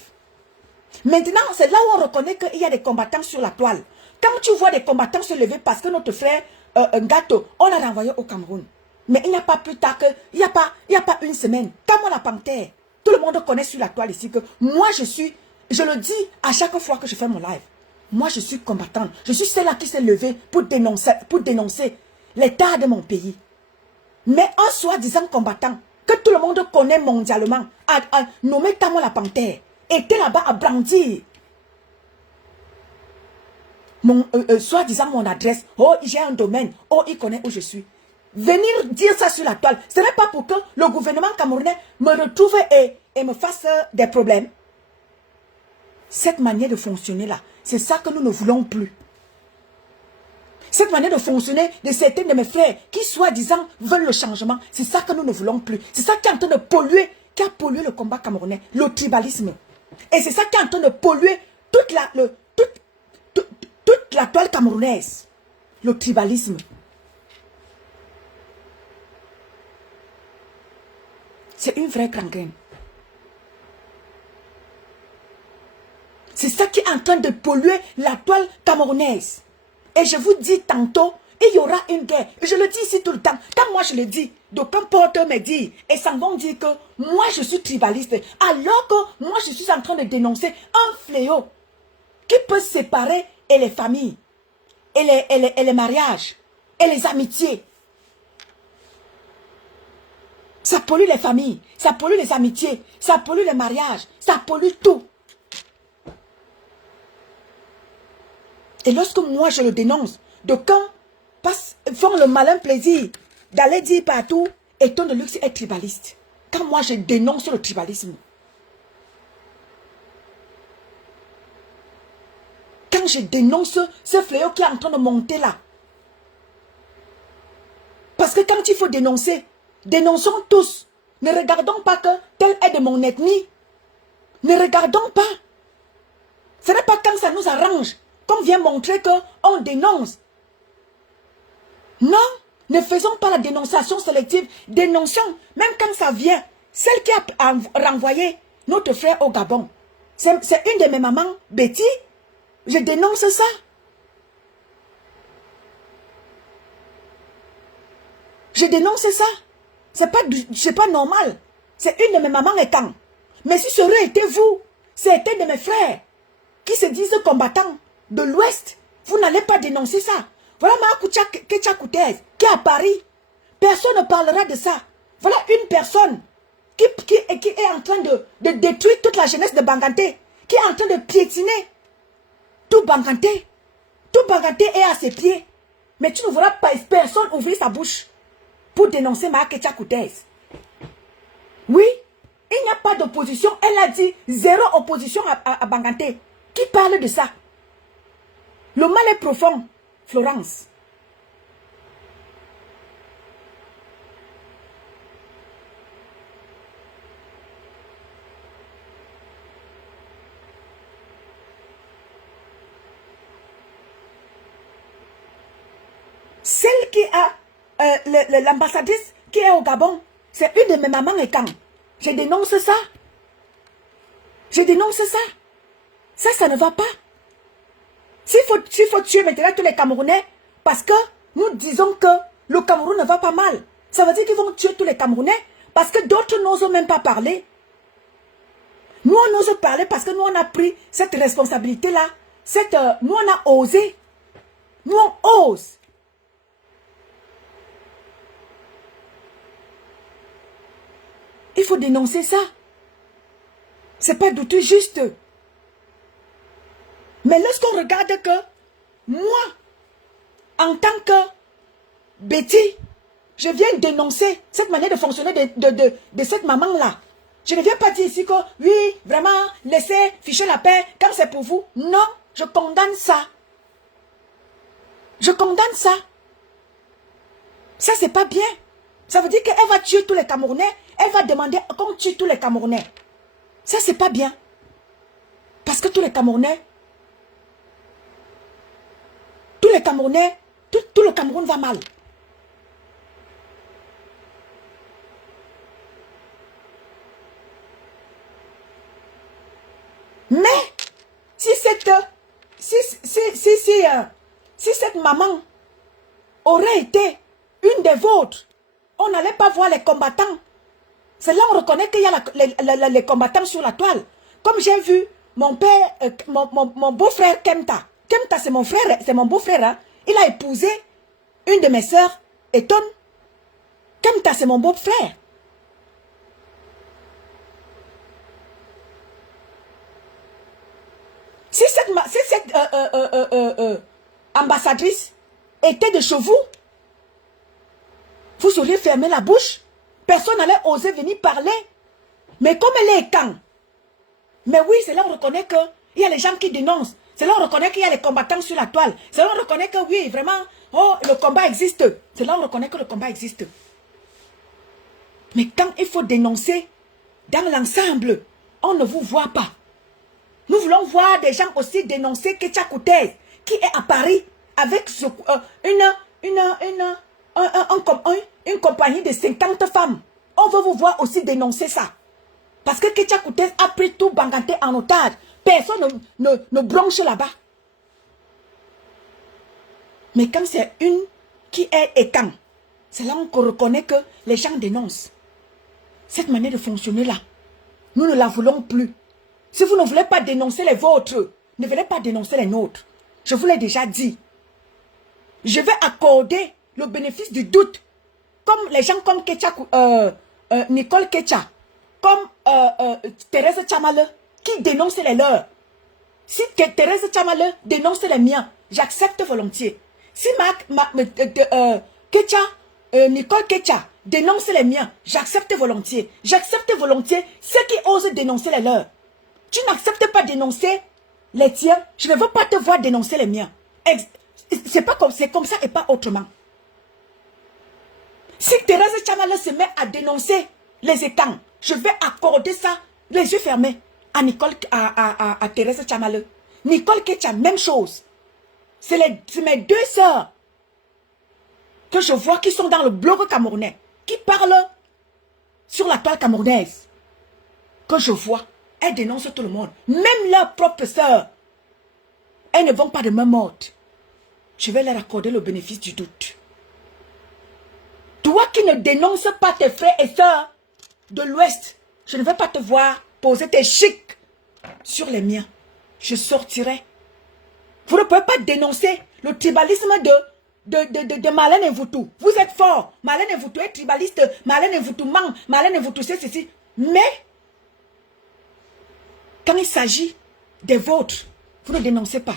Maintenant, c'est là où on reconnaît qu'il y a des combattants sur la toile. Quand tu vois des combattants se lever parce que notre frère Ngato, on l'a renvoyé au Cameroun. Mais il n'y a pas plus tard que, il n'y a pas une semaine. Camon la Panthère, tout le monde connaît sur la toile ici que moi je le dis à chaque fois que je fais mon live. Moi je suis combattante. Je suis celle-là qui s'est levée pour dénoncer l'état de mon pays. Mais un soi-disant combattant que tout le monde connaît mondialement, a nommé Camon la Panthère, était là-bas à brandir soi-disant mon adresse. Oh, j'ai un domaine. Oh, il connaît où je suis. Venir dire ça sur la toile, ce n'est pas pour que le gouvernement camerounais me retrouve et me fasse des problèmes. Cette manière de fonctionner là, c'est ça que nous ne voulons plus. Cette manière de fonctionner de certains de mes frères qui soi-disant veulent le changement, c'est ça que nous ne voulons plus. C'est ça qui est en train de polluer, qui a pollué le combat camerounais, le tribalisme. Et c'est ça qui est en train de polluer toute la toile camerounaise, le tribalisme. C'est une vraie gangrène. C'est ça qui est en train de polluer la toile camerounaise. Et je vous dis tantôt, il y aura une guerre. Et je le dis ici tout le temps. Quand moi je le dis, d'aucuns portent me dire, et s'en vont dire que moi je suis tribaliste. Alors que moi je suis en train de dénoncer un fléau qui peut séparer et les familles, et les mariages, et les amitiés. Ça pollue les familles, ça pollue les amitiés, ça pollue les mariages, ça pollue tout. Et lorsque moi je le dénonce, d'aucuns font le malin plaisir d'aller dire partout, et ton de luxe est tribaliste. Quand moi je dénonce le tribalisme, quand je dénonce ce fléau qui est en train de monter là, parce que quand il faut dénoncer, dénonçons tous. Ne regardons pas que tel est de mon ethnie. Ne regardons pas. Ce n'est pas quand ça nous arrange qu'on vient montrer qu'on dénonce. Non, ne faisons pas la dénonciation sélective. Dénonçons, même quand ça vient. Celle qui a renvoyé notre frère au Gabon, c'est une de mes mamans, Betty. Je dénonce ça. Je dénonce ça. C'est pas normal. C'est une de mes mamans étant. Mais si ce aurait été vous, c'était de mes frères qui se disent combattants de l'Ouest, vous n'allez pas dénoncer ça. Voilà Maakoucha Kecha Koutez qui est à Paris. Personne ne parlera de ça. Voilà une personne qui est en train de détruire toute la jeunesse de Banganté, qui est en train de piétiner tout Banganté. Tout Banganté est à ses pieds. Mais tu ne verras pas personne ouvrir sa bouche pour dénoncer Maakoucha Koutez. Oui, il n'y a pas d'opposition. Elle a dit zéro opposition à Banganté. Qui parle de ça? Le mal est profond, Florence. Celle qui a l'ambassadrice qui est au Gabon, c'est une de mes mamans et quand. Je dénonce ça. Je dénonce ça. Ça ne va pas. S'il faut tuer maintenant tous les Camerounais, parce que nous disons que le Cameroun ne va pas mal, ça veut dire qu'ils vont tuer tous les Camerounais, parce que d'autres n'osent même pas parler. Nous, on ose parler parce que nous, on a pris cette responsabilité-là. Nous, on a osé. Nous, on ose. Il faut dénoncer ça. C'est pas du tout juste. Mais lorsqu'on regarde que moi, en tant que Betty, je viens dénoncer cette manière de fonctionner de cette maman-là. Je ne viens pas dire ici que oui, vraiment, laissez ficher la paix quand c'est pour vous. Non, je condamne ça. Je condamne ça. Ça, c'est pas bien. Ça veut dire qu'elle va tuer tous les Camerounais. Elle va demander qu'on tue tous les Camerounais. Ça, c'est pas bien. Parce que tous les Camerounais, tout le Cameroun va mal. Mais, si cette maman aurait été une des vôtres, on n'allait pas voir les combattants. C'est là on reconnaît qu'il y a les combattants sur la toile. Comme j'ai vu mon père, mon beau-frère Kemta. Kemta, c'est mon frère, c'est mon beau-frère. Hein. Il a épousé une de mes sœurs, Eton. Kemta, c'est mon beau-frère. Si cette ambassadrice était de chez vous, vous auriez fermé la bouche. Personne n'allait oser venir parler. Mais comme elle est quand? Mais oui, c'est là on reconnaît qu'il y a les gens qui dénoncent. C'est là on reconnaît qu'il y a les combattants sur la toile. C'est là on reconnaît que oui, vraiment, oh, le combat existe. C'est là on reconnaît que le combat existe. Mais quand il faut dénoncer dans l'ensemble, on ne vous voit pas. Nous voulons voir des gens aussi dénoncer Kecha Koutez, qui est à Paris avec une compagnie de 50 femmes. on veut vous voir aussi dénoncer ça. Parce que Ketia Koutès a pris tout Banganté en otage. Personne ne bronche là-bas. Mais quand c'est une qui est étant, c'est là qu'on reconnaît que les gens dénoncent. Cette manière de fonctionner là, nous ne la voulons plus. Si vous ne voulez pas dénoncer les vôtres, ne venez pas dénoncer les nôtres. Je vous l'ai déjà dit. Je vais accorder le bénéfice du doute. Comme les gens comme Ketia, Nicole Ketia, comme Thérèse Tchamale, qui dénoncent les leurs. Si Thérèse Tchamale dénonce les miens, j'accepte volontiers. Si Ketia, Nicole Ketia dénonce les miens, j'accepte volontiers. J'accepte volontiers ceux qui osent dénoncer les leurs. Tu n'acceptes pas dénoncer les tiens, je ne veux pas te voir dénoncer les miens. C'est comme ça et pas autrement. Si Thérèse Tchamale se met à dénoncer les étangs, je vais accorder ça les yeux fermés à Nicole, à Thérèse Tchamale. Nicole Ketia, même chose. C'est mes deux sœurs que je vois qui sont dans le blog camerounais, qui parlent sur la toile camerounaise, que je vois. Elles dénoncent tout le monde. Même leurs propres sœurs. Elles ne vont pas de même ordre. Je vais leur accorder le bénéfice du doute. Toi qui ne dénonces pas tes frères et sœurs de l'Ouest, je ne vais pas te voir poser tes chics sur les miens. Je sortirai. Vous ne pouvez pas dénoncer le tribalisme de Marlène Mvoutou. Vous êtes fort. Marlène Mvoutou est tribaliste. Marlène Mvoutou ment. Marlène Mvoutou c'est ceci. Mais, quand il s'agit des vôtres, vous ne dénoncez pas.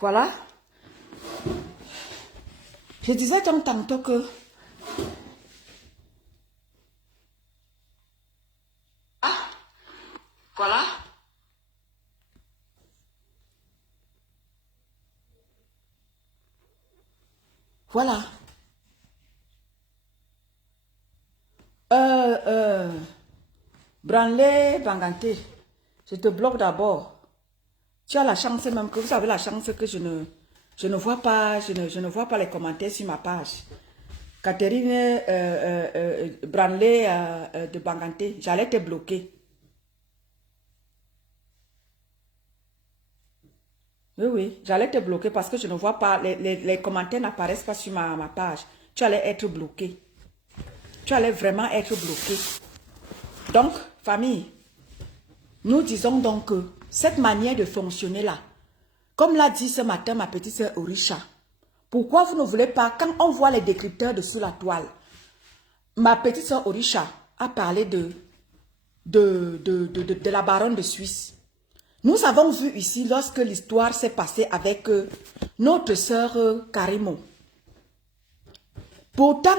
Voilà. Je disais donc tantôt que... Ah, voilà. Voilà. Branlé, Banganté, je te bloque d'abord. Tu as la chance même que vous avez la chance que je ne vois pas, je ne vois pas les commentaires sur ma page. Catherine Branlé de Banganté, j'allais te bloquer. Oui, oui, j'allais te bloquer parce que je ne vois pas, les commentaires n'apparaissent pas sur ma page. Tu allais être bloqué. Tu allais vraiment être bloqué. Donc, famille, nous disons donc que cette manière de fonctionner là, comme l'a dit ce matin ma petite sœur Orisha, pourquoi vous ne voulez pas, quand on voit les décrypteurs de sous la toile, ma petite sœur Orisha a parlé de la baronne de Suisse. Nous avons vu ici, lorsque l'histoire s'est passée avec notre sœur Karimo. Pourtant,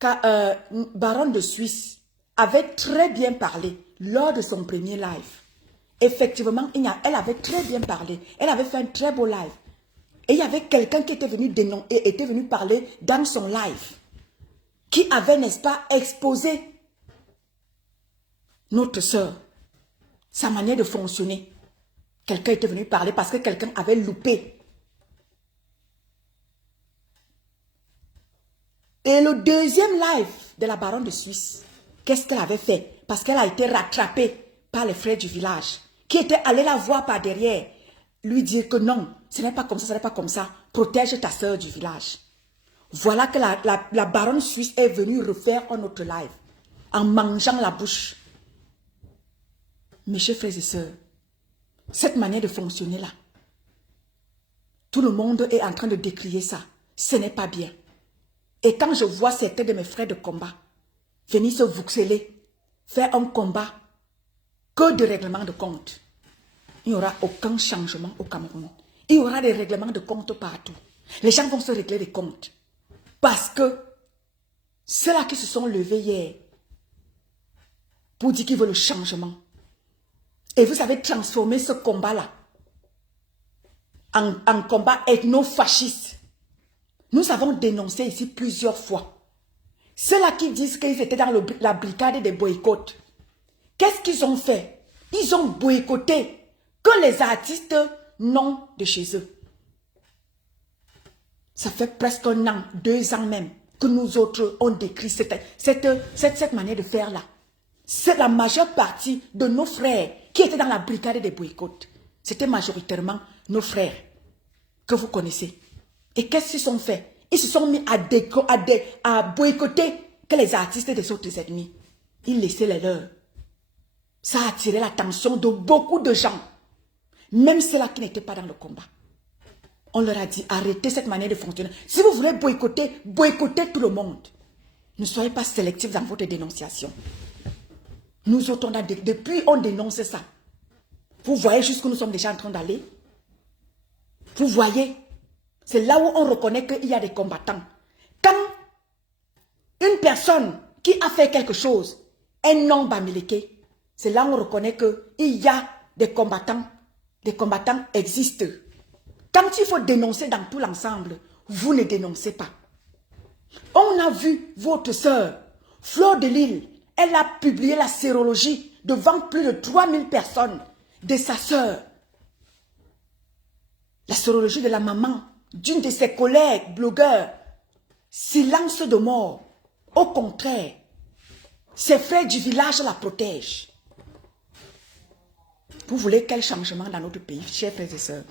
Baronne de Suisse avait très bien parlé lors de son premier live. Effectivement, elle avait très bien parlé. Elle avait fait un très beau live. Et il y avait quelqu'un qui était venu parler dans son live, qui avait, n'est-ce pas, exposé notre sœur, sa manière de fonctionner. Quelqu'un était venu parler parce que quelqu'un avait loupé. Et le deuxième live de la baronne de Suisse, qu'est-ce qu'elle avait fait? Parce qu'elle a été rattrapée par les frères du village, qui étaient allés la voir par derrière, lui dire que non, ce n'est pas comme ça, ce n'est pas comme ça. Protège ta sœur du village. Voilà que la baronne suisse est venue refaire un autre live, en mangeant la bouche. Mes chers frères et sœurs, cette manière de fonctionner là, tout le monde est en train de décrier ça. Ce n'est pas bien. Et quand je vois certains de mes frères de combat venir se vuxeler, faire un combat que de règlement de compte, il n'y aura aucun changement au Cameroun. Il y aura des règlements de compte partout. Les gens vont se régler des comptes. Parce que ceux-là qui se sont levés hier pour dire qu'ils veulent le changement, et vous avez transformé ce combat-là en combat ethno-fasciste. Nous avons dénoncé ici plusieurs fois. Ceux-là qui disent qu'ils étaient dans la brigade des boycotts, qu'est-ce qu'ils ont fait? Ils ont boycotté que les artistes non de chez eux. Ça fait presque 1 an, 2 ans même, que nous autres, on décrit cette manière de faire là. C'est la majeure partie de nos frères qui étaient dans la brigade des boycotts. C'était majoritairement nos frères que vous connaissez. Et qu'est-ce qu'ils ont fait? Ils se sont mis à boycotter que les artistes des autres ennemis. Ils laissaient les leurs. Ça a attiré l'attention de beaucoup de gens. Même ceux-là qui n'étaient pas dans le combat. On leur a dit, arrêtez cette manière de fonctionner. Si vous voulez boycotter, boycottez tout le monde. Ne soyez pas sélectifs dans votre dénonciation. Nous autres, depuis on dénonce ça. Vous voyez jusqu'où nous sommes déjà en train d'aller? Vous voyez? C'est là où on reconnaît qu'il y a des combattants. Quand une personne qui a fait quelque chose est non bamileke, c'est là où on reconnaît qu'il y a des combattants. Des combattants existent. Quand il faut dénoncer dans tout l'ensemble, vous ne dénoncez pas. On a vu votre sœur, Fleur de Lille, elle a publié la sérologie devant plus de 3000 personnes de sa sœur. La sérologie de la maman d'une de ses collègues blogueurs. Silence de mort. Au contraire, ses frères du village la protègent. Vous voulez quel changement dans notre pays, chers frères et sœurs?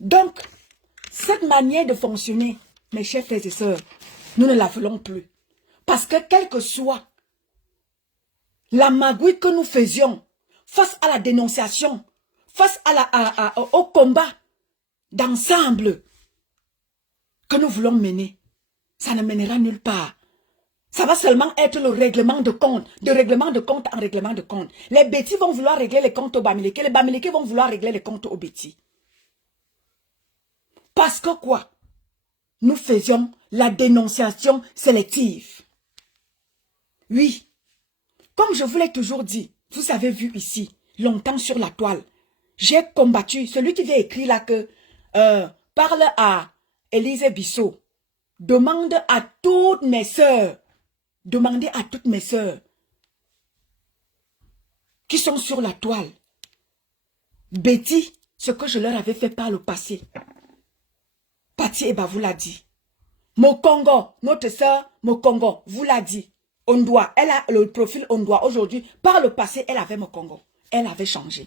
Donc, cette manière de fonctionner, mes chers frères et sœurs, nous ne la voulons plus. Parce que quelle que soit la magouille que nous faisions face à la dénonciation, face au combat d'ensemble que nous voulons mener, ça ne mènera nulle part. Ça va seulement être le règlement de compte, de règlement de compte en règlement de compte. Les bêtis vont vouloir régler les comptes aux Bamileke, les Bamileke vont vouloir régler les comptes aux bêtis. Parce que quoi? Nous faisions la dénonciation sélective. Oui, comme je vous l'ai toujours dit, vous avez vu ici, longtemps sur la toile, j'ai combattu, celui qui vient écrire là que, parle à Élise Bissot, demande à toutes mes sœurs, demandez à toutes mes sœurs qui sont sur la toile. Betty, ce que je leur avais fait par le passé. Pati Eba vous l'a dit. Mokongo, notre sœur Mokongo, vous l'a dit. Ondoa, elle a le profil Ondoa aujourd'hui. Par le passé, elle avait Mokongo. Elle avait changé.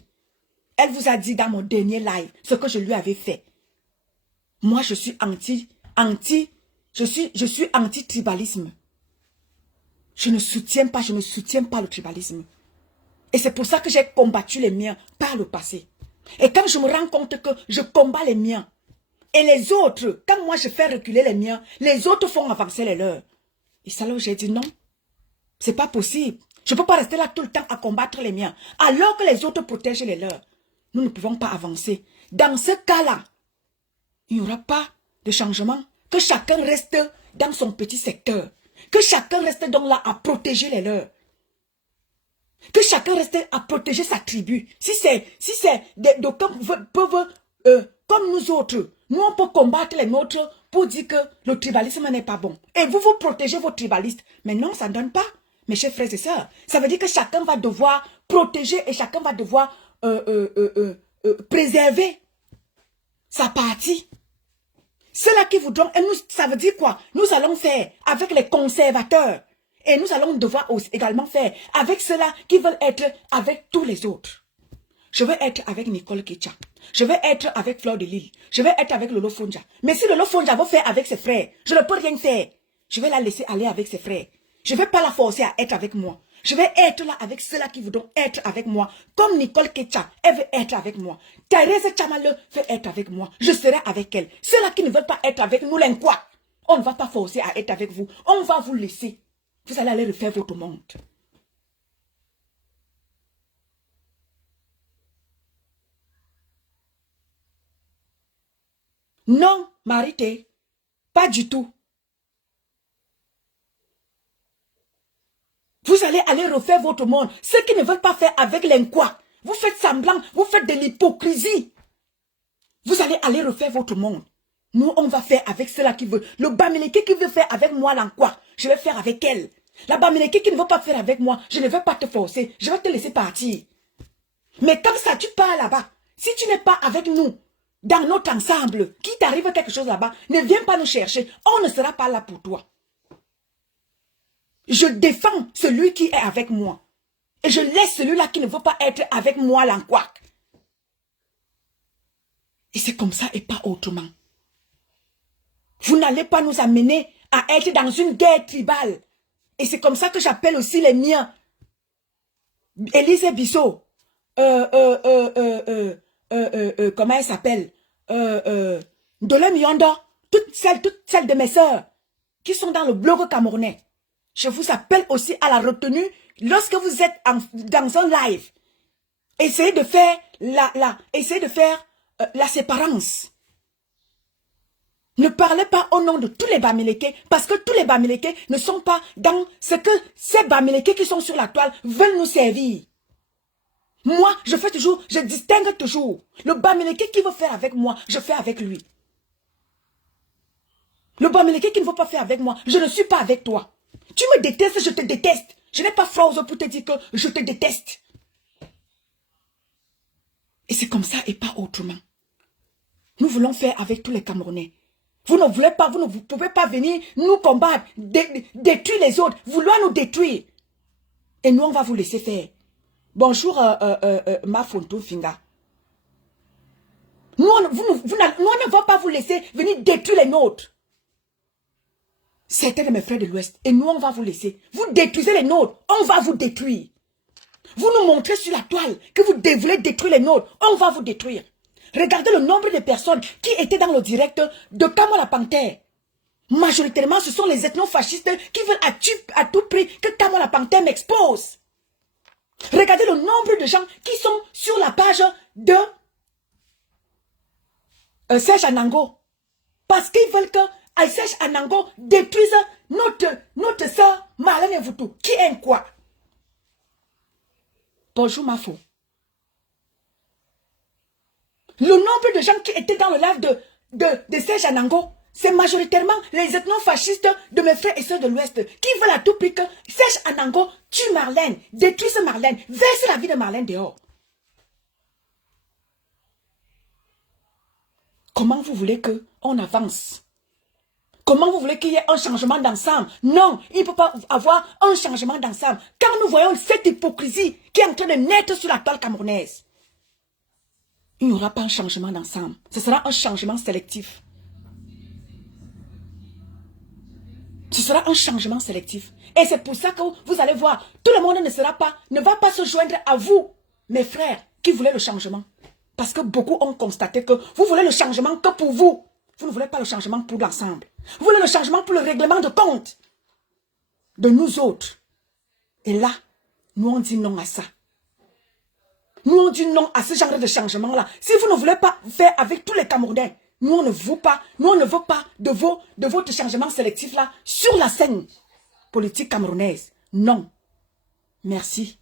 Elle vous a dit dans mon dernier live ce que je lui avais fait. Moi, je suis je suis anti-tribalisme. Je ne soutiens pas le tribalisme. Et c'est pour ça que j'ai combattu les miens par le passé. Et quand je me rends compte que je combats les miens, et les autres, quand moi je fais reculer les miens, les autres font avancer les leurs. Et ça là, j'ai dit non, c'est pas possible. Je ne peux pas rester là tout le temps à combattre les miens, alors que les autres protègent les leurs. Nous ne pouvons pas avancer. Dans ce cas-là, il n'y aura pas de changement. Que chacun reste dans son petit secteur. Que chacun reste donc là à protéger les leurs. Que chacun reste à protéger sa tribu. Si c'est d'aucuns peuvent, comme nous autres, nous on peut combattre les nôtres pour dire que le tribalisme n'est pas bon. Et vous protégez vos tribalistes. Mais non, ça ne donne pas, mes chers frères et sœurs. Ça veut dire que chacun va devoir protéger et chacun va devoir préserver sa partie. Ceux-là qui voudront, et nous, ça veut dire quoi? Nous allons faire avec les conservateurs. Et nous allons devoir aussi également faire avec ceux-là qui veulent être avec tous les autres. Je veux être avec Nicole Kecha. Je veux être avec Fleur de Lille. Je veux être avec Lolo Fonja. Mais si Lolo Fonja veut faire avec ses frères, je ne peux rien faire. Je vais la laisser aller avec ses frères. Je ne vais pas la forcer à être avec moi. Je vais être là avec ceux-là qui voudront être avec moi. Comme Nicole Kecha, elle veut être avec moi. Thérèse Chamale veut être avec moi. Je serai avec elle. Ceux-là qui ne veulent pas être avec nous, quoi? On ne va pas forcer à être avec vous. On va vous laisser. Vous allez aller refaire votre monde. Non, Marité, pas du tout. Vous allez aller refaire votre monde. Ceux qui ne veulent pas faire avec l'enquoi, vous faites semblant, vous faites de l'hypocrisie. Vous allez aller refaire votre monde. Nous, on va faire avec ceux-là qui veulent. Le Bamileke qui veut faire avec moi l'enquoi, je vais faire avec elle. La Bamileke qui ne veut pas faire avec moi, je ne vais pas te forcer. Je vais te laisser partir. Mais quand ça, tu pars là-bas, si tu n'es pas avec nous, dans notre ensemble, qu'il t'arrive quelque chose là-bas, ne viens pas nous chercher. On ne sera pas là pour toi. Je défends celui qui est avec moi. Et je laisse celui-là qui ne veut pas être avec moi l'enquac. Et c'est comme ça et pas autrement. Vous n'allez pas nous amener à être dans une guerre tribale. Et c'est comme ça que j'appelle aussi les miens. Élise Bissot. Comment elle s'appelle? Dole Mionda. Toutes celles de mes sœurs qui sont dans le blog camerounais. Je vous appelle aussi à la retenue lorsque vous êtes dans un live. Essayez de faire la séparance. Ne parlez pas au nom de tous les Bamileke, parce que tous les Bamileke ne sont pas dans ce que ces Bamileke qui sont sur la toile veulent nous servir. Moi, je distingue toujours. Le Bamileke qui veut faire avec moi, je fais avec lui. Le Bamileke qui ne veut pas faire avec moi, je ne suis pas avec toi. Tu me détestes, je te déteste. Je n'ai pas phrase pour te dire que je te déteste. Et c'est comme ça et pas autrement. Nous voulons faire avec tous les Camerounais. Vous ne voulez pas, vous ne pouvez pas venir nous combattre, détruire les autres, vouloir nous détruire. Et nous, on va vous laisser faire. Bonjour, Mafonto Finga. Nous, on ne va pas vous laisser venir détruire les nôtres. Certains de mes frères de l'Ouest. Et nous, on va vous laisser. Vous détruisez les nôtres, on va vous détruire. Vous nous montrez sur la toile que vous voulez détruire les nôtres, on va vous détruire. Regardez le nombre de personnes qui étaient dans le direct de Kamo la Panthère. Majoritairement, ce sont les ethnofascistes qui veulent à tout prix que Kamo la Panthère m'expose. Regardez le nombre de gens qui sont sur la page de Serge Anango. Parce qu'ils veulent que Serge Anango détruise notre sœur Marlène Voutou. Qui est quoi? Bonjour Mafo. Le nombre de gens qui étaient dans le live de Serge Anango, C'est majoritairement les ethno-fascistes de mes frères et sœurs de l'Ouest qui veulent à tout prix que Serge Anango tue Marlène, détruise Marlène, verse la vie de Marlène dehors. Comment vous voulez qu'on avance? Comment vous voulez qu'il y ait un changement d'ensemble? Non, il ne peut pas avoir un changement d'ensemble. Quand nous voyons cette hypocrisie qui est en train de naître sur la toile camerounaise, il n'y aura pas un changement d'ensemble. Ce sera un changement sélectif. Ce sera un changement sélectif. Et c'est pour ça que vous allez voir, tout le monde ne va pas se joindre à vous, mes frères, qui voulaient le changement. Parce que beaucoup ont constaté que vous voulez le changement que pour vous. Vous ne voulez pas le changement pour l'ensemble. Vous voulez le changement pour le règlement de compte de nous autres. Et là, nous on dit non à ça. Nous on dit non à ce genre de changement-là. Si vous ne voulez pas faire avec tous les Camerounais, nous on ne veut pas de votre changement sélectif-là sur la scène politique camerounaise. Non. Merci.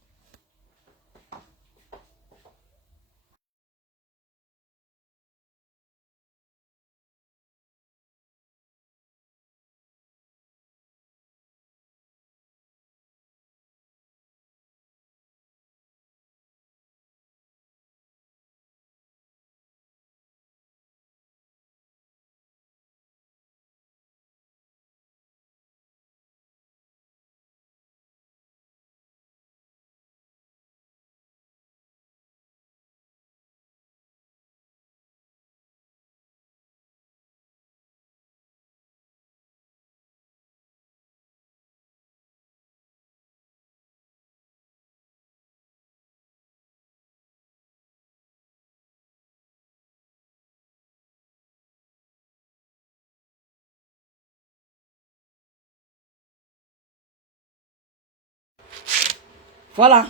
Voilà.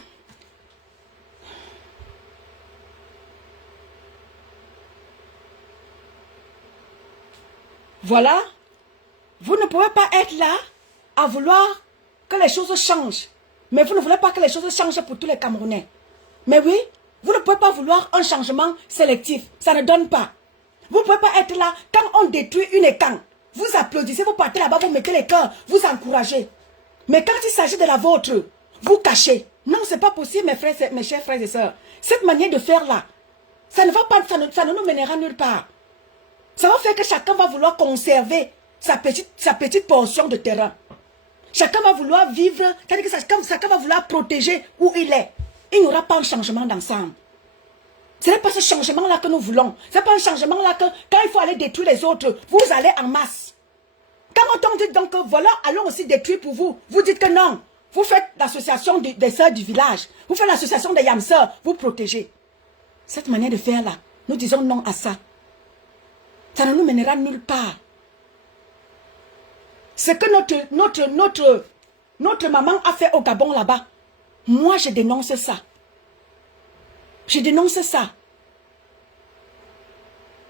Voilà. Vous ne pouvez pas être là à vouloir que les choses changent. Mais vous ne voulez pas que les choses changent pour tous les Camerounais. Mais oui, vous ne pouvez pas vouloir un changement sélectif. Ça ne donne pas. Vous ne pouvez pas être là quand on détruit une école. Vous applaudissez, vous partez là-bas, vous mettez les cœurs, vous encouragez. Mais quand il s'agit de la vôtre, vous cachez. Non, ce n'est pas possible, mes chers frères et sœurs. Cette manière de faire là, ça ne va pas, ça ne nous mènera nulle part. Ça va faire que chacun va vouloir conserver sa petite portion de terrain. Chacun va vouloir vivre, c'est-à-dire que chacun va vouloir protéger où il est. Il n'y aura pas un changement d'ensemble. Ce n'est pas ce changement-là que nous voulons. Ce n'est pas un changement-là que, quand il faut aller détruire les autres, vous allez en masse. Quand on dit donc, voilà, allons aussi détruire pour vous, vous dites que non. Vous faites l'association des sœurs du village. Vous faites l'association des yamseurs. Vous protégez. Cette manière de faire là, nous disons non à ça. Ça ne nous mènera nulle part. Ce que notre maman a fait au Gabon là-bas, moi je dénonce ça. Je dénonce ça.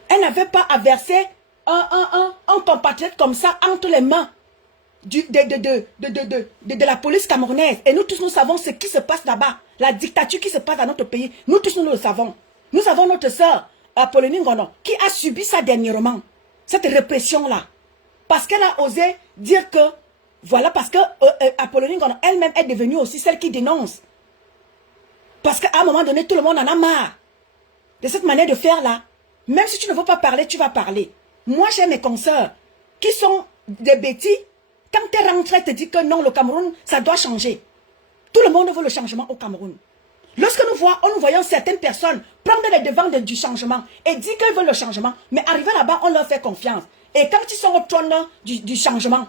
Elle n'avait pas à verser un compatriote comme ça entre les mains de la police camerounaise. Et nous tous, nous savons ce qui se passe là-bas. La dictature qui se passe dans notre pays. Nous tous, nous le savons. Nous avons notre sœur, Apollonie Ngono, qui a subi ça dernièrement. Cette répression-là. Parce qu'elle a osé dire que, voilà, parce que Apollonie Ngono elle-même est devenue aussi celle qui dénonce. Parce qu'à un moment donné, tout le monde en a marre de cette manière de faire là. Même si tu ne veux pas parler, tu vas parler. Moi, j'ai mes consoeurs qui sont des bêtis. Quand tu es rentré, tu te dis que non, le Cameroun, ça doit changer. Tout le monde veut le changement au Cameroun. Lorsque nous voyons certaines personnes prendre les devants du changement et dire qu'ils veulent le changement, mais arriver là-bas, on leur fait confiance. Et quand ils sont au trône du changement,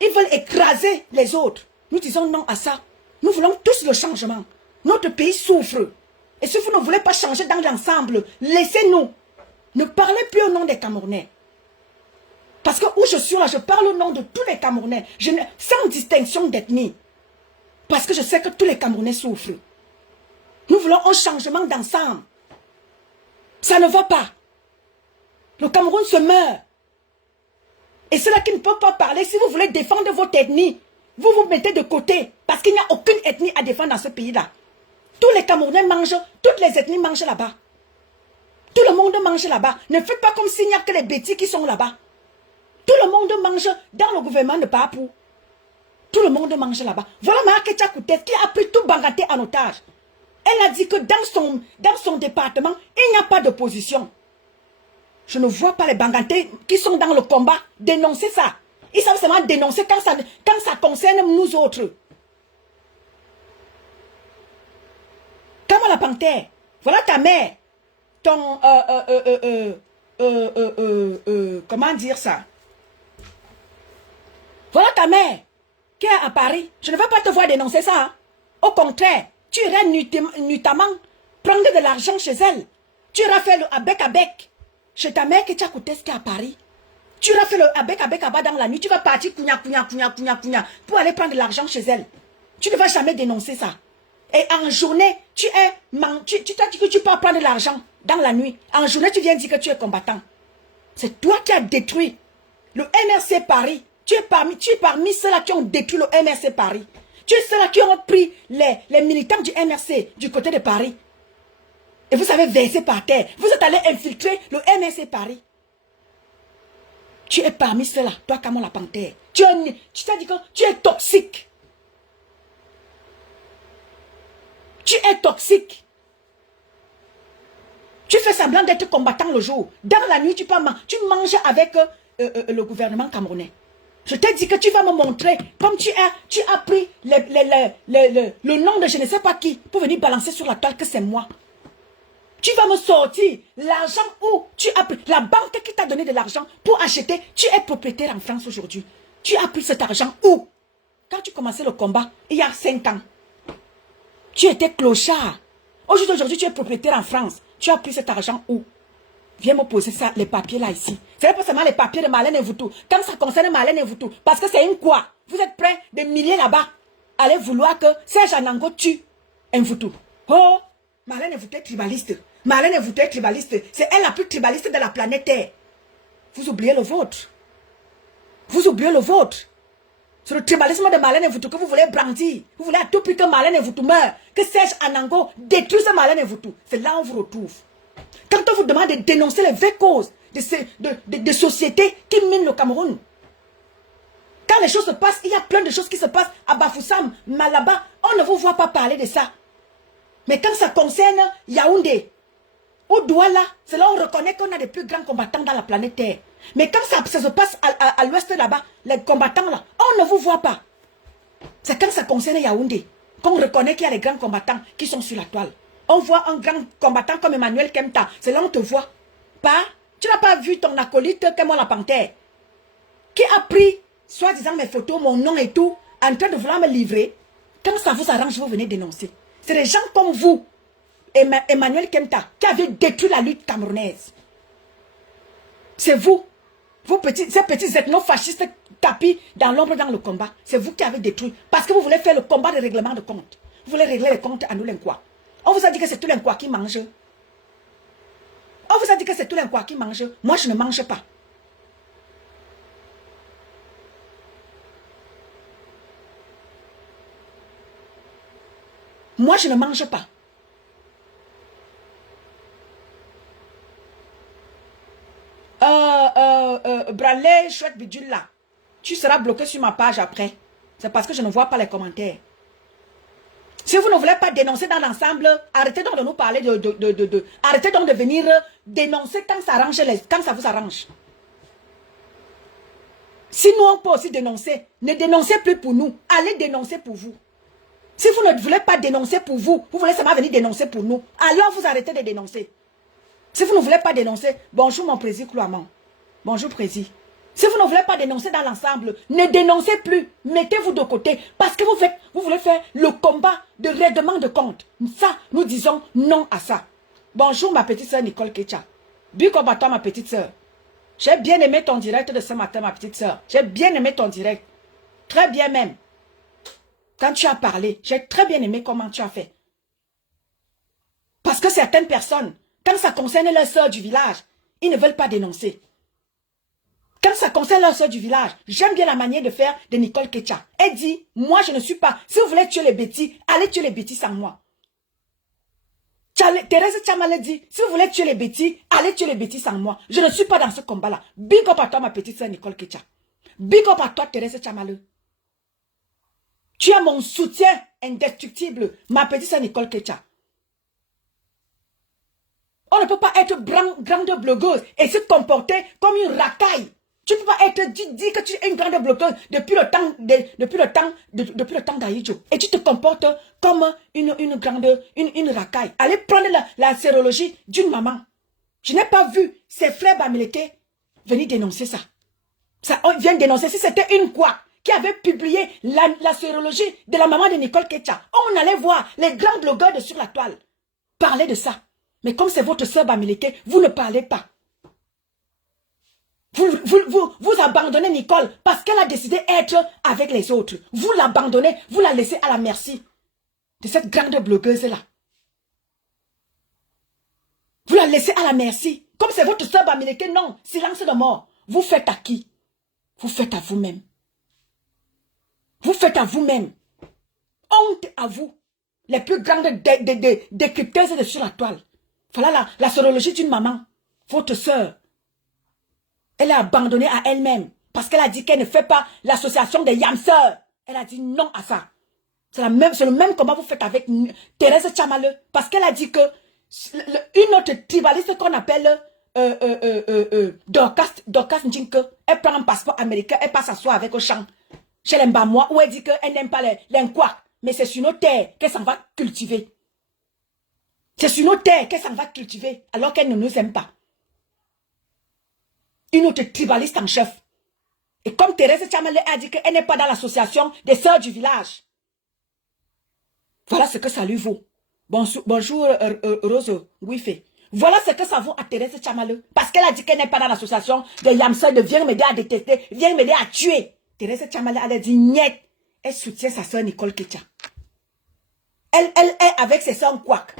ils veulent écraser les autres. Nous disons non à ça. Nous voulons tous le changement. Notre pays souffre. Et si vous ne voulez pas changer dans l'ensemble, laissez-nous. Ne parlez plus au nom des Camerounais. Parce que où je suis là, je parle au nom de tous les Camerounais, sans distinction d'ethnie. Parce que je sais que tous les Camerounais souffrent. Nous voulons un changement d'ensemble. Ça ne va pas. Le Cameroun se meurt. Et ceux-là qui ne peuvent pas parler, si vous voulez défendre votre ethnie, vous vous mettez de côté. Parce qu'il n'y a aucune ethnie à défendre dans ce pays-là. Tous les Camerounais mangent, toutes les ethnies mangent là-bas. Tout le monde mange là-bas. Ne faites pas comme s'il n'y a que les bêtis qui sont là-bas. Tout le monde mange dans le gouvernement de Papou. Tout le monde mange là-bas. Voilà Marketia Koutes qui a pris tout Banganté en otage. Elle a dit que dans son département, il n'y a pas d'opposition. Je ne vois pas les Bangantés qui sont dans le combat dénoncer ça. Ils savent seulement dénoncer quand ça concerne nous autres. Comment la panthère? Voilà ta mère. Ton... comment dire ça? Voilà ta mère qui est à Paris. Je ne vais pas te voir dénoncer ça. Hein. Au contraire, tu irais nuitamment prendre de l'argent chez elle. Tu iras faire le avec chez ta mère qui t'a coûté ce qui est à Paris. Tu iras faire le avec là-bas dans la nuit. Tu vas partir pour aller prendre de l'argent chez elle. Tu ne vas jamais dénoncer ça. Et en journée, tu t'as dit que tu peux prendre de l'argent dans la nuit. En journée, tu viens dire que tu es combattant. C'est toi qui as détruit le MRC Paris. Tu es parmi ceux-là qui ont détruit le MRC Paris. Tu es ceux-là qui ont pris les militants du MRC du côté de Paris. Et vous avez versé par terre. Vous êtes allé infiltrer le MRC Paris. Tu es parmi ceux-là, toi, Camon la panthère. Tu t'as dit que tu es toxique. Tu es toxique. Tu fais semblant d'être combattant le jour. Dans la nuit, tu manges avec le gouvernement camerounais. Je t'ai dit que tu vas me montrer comme tu as pris le nom de je ne sais pas qui pour venir balancer sur la toile que c'est moi. Tu vas me sortir l'argent où tu as pris. La banque qui t'a donné de l'argent pour acheter. Tu es propriétaire en France aujourd'hui. Tu as pris cet argent où? Quand tu commençais le combat, il y a 5 ans. Tu étais clochard. Aujourd'hui, tu es propriétaire en France. Tu as pris cet argent où? Viens me poser ça, les papiers là ici. Ce n'est pas seulement les papiers de Marlène Mvoutou. Quand ça concerne Marlène Mvoutou, parce que c'est une quoi? Vous êtes prêts de milliers là-bas. Allez vouloir que Serge Anango tue Mvoutou. Oh, Marlène Mvoutou est tribaliste. Marlène Mvoutou est tribaliste. C'est elle la plus tribaliste de la planète Terre. Vous oubliez le vôtre. Vous oubliez le vôtre. C'est le tribalisme de Marlène Mvoutou que vous voulez brandir. Vous voulez à tout prix que Marlène Mvoutou meure. Que Serge Anango détruise Marlène Mvoutou. C'est là où on vous retrouve. Quand on vous demande de dénoncer les vraies causes de sociétés qui minent le Cameroun. Quand les choses se passent, il y a plein de choses qui se passent à Bafoussam, Malaba. On ne vous voit pas parler de ça. Mais quand ça concerne Yaoundé, ou Douala, c'est là où on reconnaît qu'on a les plus grands combattants dans la planète Terre. Mais quand ça se passe à l'ouest là-bas, les combattants là, on ne vous voit pas. C'est quand ça concerne Yaoundé qu'on reconnaît qu'il y a les grands combattants qui sont sur la toile. On voit un grand combattant comme Emmanuel Kemta. C'est là où on te voit. Pas. Tu n'as pas vu ton acolyte Kemo la Panthère qui a pris, soi-disant, mes photos, mon nom et tout, en train de vouloir me livrer. Quand ça vous arrange, vous venez dénoncer. C'est des gens comme vous, Emmanuel Kemta, qui avez détruit la lutte camerounaise. C'est vous. Ces petits ethno-fascistes tapis dans l'ombre dans le combat. C'est vous qui avez détruit. Parce que vous voulez faire le combat de règlement de compte. Vous voulez régler les comptes à nous l'enquoi. On vous a dit que c'est tout l'enquoi qui mange. On vous a dit que c'est tout l'enquoi qui mange. Moi, je ne mange pas. Moi, je ne mange pas. Bralé, chouette bidule là. Tu seras bloqué sur ma page après. C'est parce que je ne vois pas les commentaires. Si vous ne voulez pas dénoncer dans l'ensemble, arrêtez donc de nous parler arrêtez donc de venir dénoncer quand ça vous arrange. Si nous on peut aussi dénoncer, ne dénoncez plus pour nous. Allez dénoncer pour vous. Si vous ne voulez pas dénoncer pour vous, vous voulez seulement venir dénoncer pour nous, alors vous arrêtez de dénoncer. Si vous ne voulez pas dénoncer, bonjour mon président Cloamant. Bonjour président. Si vous ne voulez pas dénoncer dans l'ensemble, ne dénoncez plus. Mettez-vous de côté. Parce que vous voulez faire le combat de règlement de compte. Ça, nous disons non à ça. Bonjour ma petite soeur Nicole Kecha. Bu combattant ma petite soeur. J'ai bien aimé ton direct de ce matin ma petite soeur. J'ai bien aimé ton direct. Très bien même. Quand tu as parlé, j'ai très bien aimé comment tu as fait. Parce que certaines personnes, quand ça concerne leur soeur du village, ils ne veulent pas dénoncer. Quand ça concerne leur soeur du village, j'aime bien la manière de faire de Nicole Kecha. Elle dit, moi je ne suis pas, si vous voulez tuer les bêtis, allez tuer les bêtis sans moi. Tu Thérèse Tchamale dit, si vous voulez tuer les bêtis, allez tuer les bêtis sans moi. Je ne suis pas dans ce combat-là. Big up à toi, ma petite sœur Nicole Ketia. Big up à toi, Thérèse Tchamale. Tu as mon soutien indestructible, ma petite sœur Nicole Ketia. On ne peut pas être grande blogueuse et se comporter comme une racaille. Tu ne peux pas dire que tu es une grande blogueuse depuis le temps d'Aïdjo. Et tu te comportes comme une racaille. Allez prendre la sérologie d'une maman. Je n'ai pas vu ses frères Bamileke venir dénoncer ça. On vient dénoncer. Si c'était une quoi qui avait publié la sérologie de la maman de Nicole Ketia, on allait voir les grands blogueurs sur la toile parler de ça. Mais comme c'est votre sœur Bamileke, vous ne parlez pas. Vous abandonnez Nicole parce qu'elle a décidé d'être avec les autres. Vous l'abandonnez, vous la laissez à la merci de cette grande blogueuse-là. Vous la laissez à la merci. Comme c'est votre sœur Bamileke, non, silence de mort. Vous faites à qui? Vous faites à vous-même. Vous faites à vous-même. Honte à vous. Les plus grandes décrypteuses de sur la toile. Voilà la sérologie d'une maman. Votre sœur. Elle a abandonné à elle-même. Parce qu'elle a dit qu'elle ne fait pas l'association des yamseurs. Elle a dit non à ça. C'est le même combat que vous faites avec Thérèse Tchamale. Parce qu'elle a dit que une autre tribaliste qu'on appelle Dorcas Njinke, elle prend un passeport américain, elle passe s'asseoir avec Auchan. Chez les Mbamois, où elle dit qu'elle n'aime pas les Nkwa. Mais c'est sur nos terres qu'elle s'en va cultiver. C'est sur nos terres qu'elle s'en va cultiver, alors qu'elle ne nous aime pas. Une autre tribaliste en chef. Et comme Thérèse Tchamale a dit qu'elle n'est pas dans l'association des sœurs du village. Voilà ce que ça lui vaut. Bonjour Rose Guifé. Voilà ce que ça vaut à Thérèse Tchamale. Parce qu'elle a dit qu'elle n'est pas dans l'association des yamseurs de viens m'aider à détester, viens m'aider à tuer. Thérèse Tchamale a dit niet. Elle soutient sa sœur Nicole Ketia. Elle est avec ses sœurs Kwak.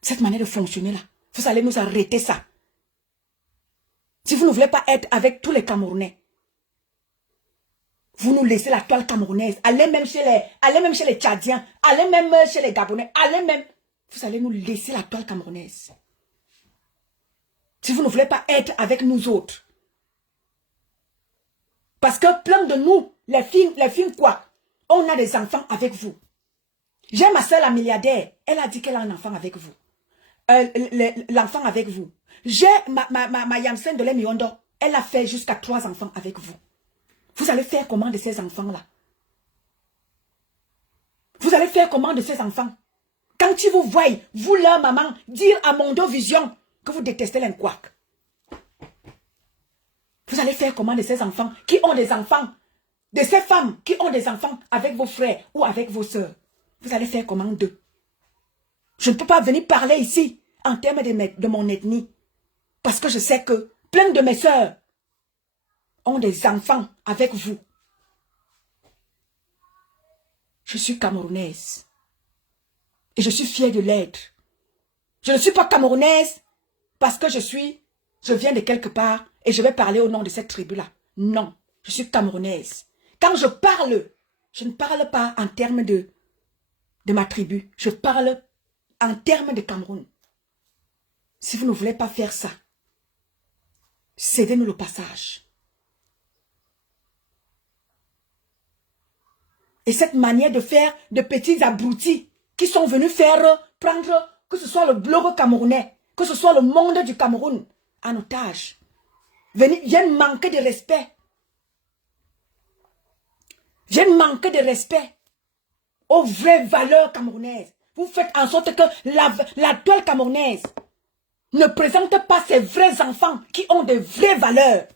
Cette manière de fonctionner là, vous allez nous arrêter ça. Si vous ne voulez pas être avec tous les Camerounais, vous nous laissez la toile camerounaise. Allez même chez les Tchadiens, allez même chez les Gabonais, vous allez nous laisser la toile camerounaise. Si vous ne voulez pas être avec nous autres. Parce que plein de nous, les filles quoi, on a des enfants avec vous. J'ai ma soeur la milliardaire, elle a dit qu'elle a un enfant avec vous. L'enfant avec vous. J'ai ma Yamsen de l'Emiondo, elle a fait jusqu'à 3 enfants avec vous. Vous allez faire comment de ces enfants-là? Vous allez faire comment de ces enfants? Quand ils vous voient, vous leur maman, dire à Mondo Vision que vous détestez l'enquac. Vous allez faire comment de ces enfants qui ont des enfants? De ces femmes qui ont des enfants avec vos frères ou avec vos sœurs. Vous allez faire comment d'eux? Je ne peux pas venir parler ici en termes de mon ethnie. Parce que je sais que plein de mes sœurs ont des enfants avec vous. Je suis camerounaise. Et je suis fière de l'être. Je ne suis pas camerounaise parce que je viens de quelque part et je vais parler au nom de cette tribu-là. Non, je suis camerounaise. Quand je parle, je ne parle pas en termes de ma tribu. Je parle en termes de Cameroun. Si vous ne voulez pas faire ça, cédez-nous le passage. Et cette manière de faire de petits abrutis qui sont venus prendre, que ce soit le blog camerounais, que ce soit le monde du Cameroun, en otage, viennent manquer de respect. Viennent manquer de respect aux vraies valeurs camerounaises. Vous faites en sorte que la toile camerounaise ne présente pas ses vrais enfants qui ont de vraies valeurs.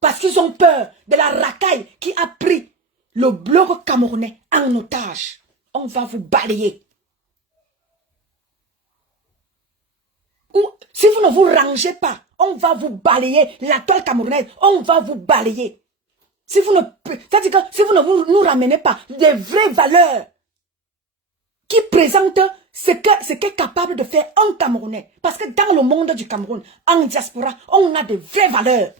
Parce qu'ils ont peur de la racaille qui a pris le blog camerounais en otage. On va vous balayer. Ou si vous ne vous rangez pas, on va vous balayer. La toile camerounaise, on va vous balayer. Si vous ne nous ramenez pas des vraies valeurs qui présentent ce qu'est capable de faire un Camerounais. Parce que dans le monde du Cameroun, en diaspora, on a de vraies valeurs.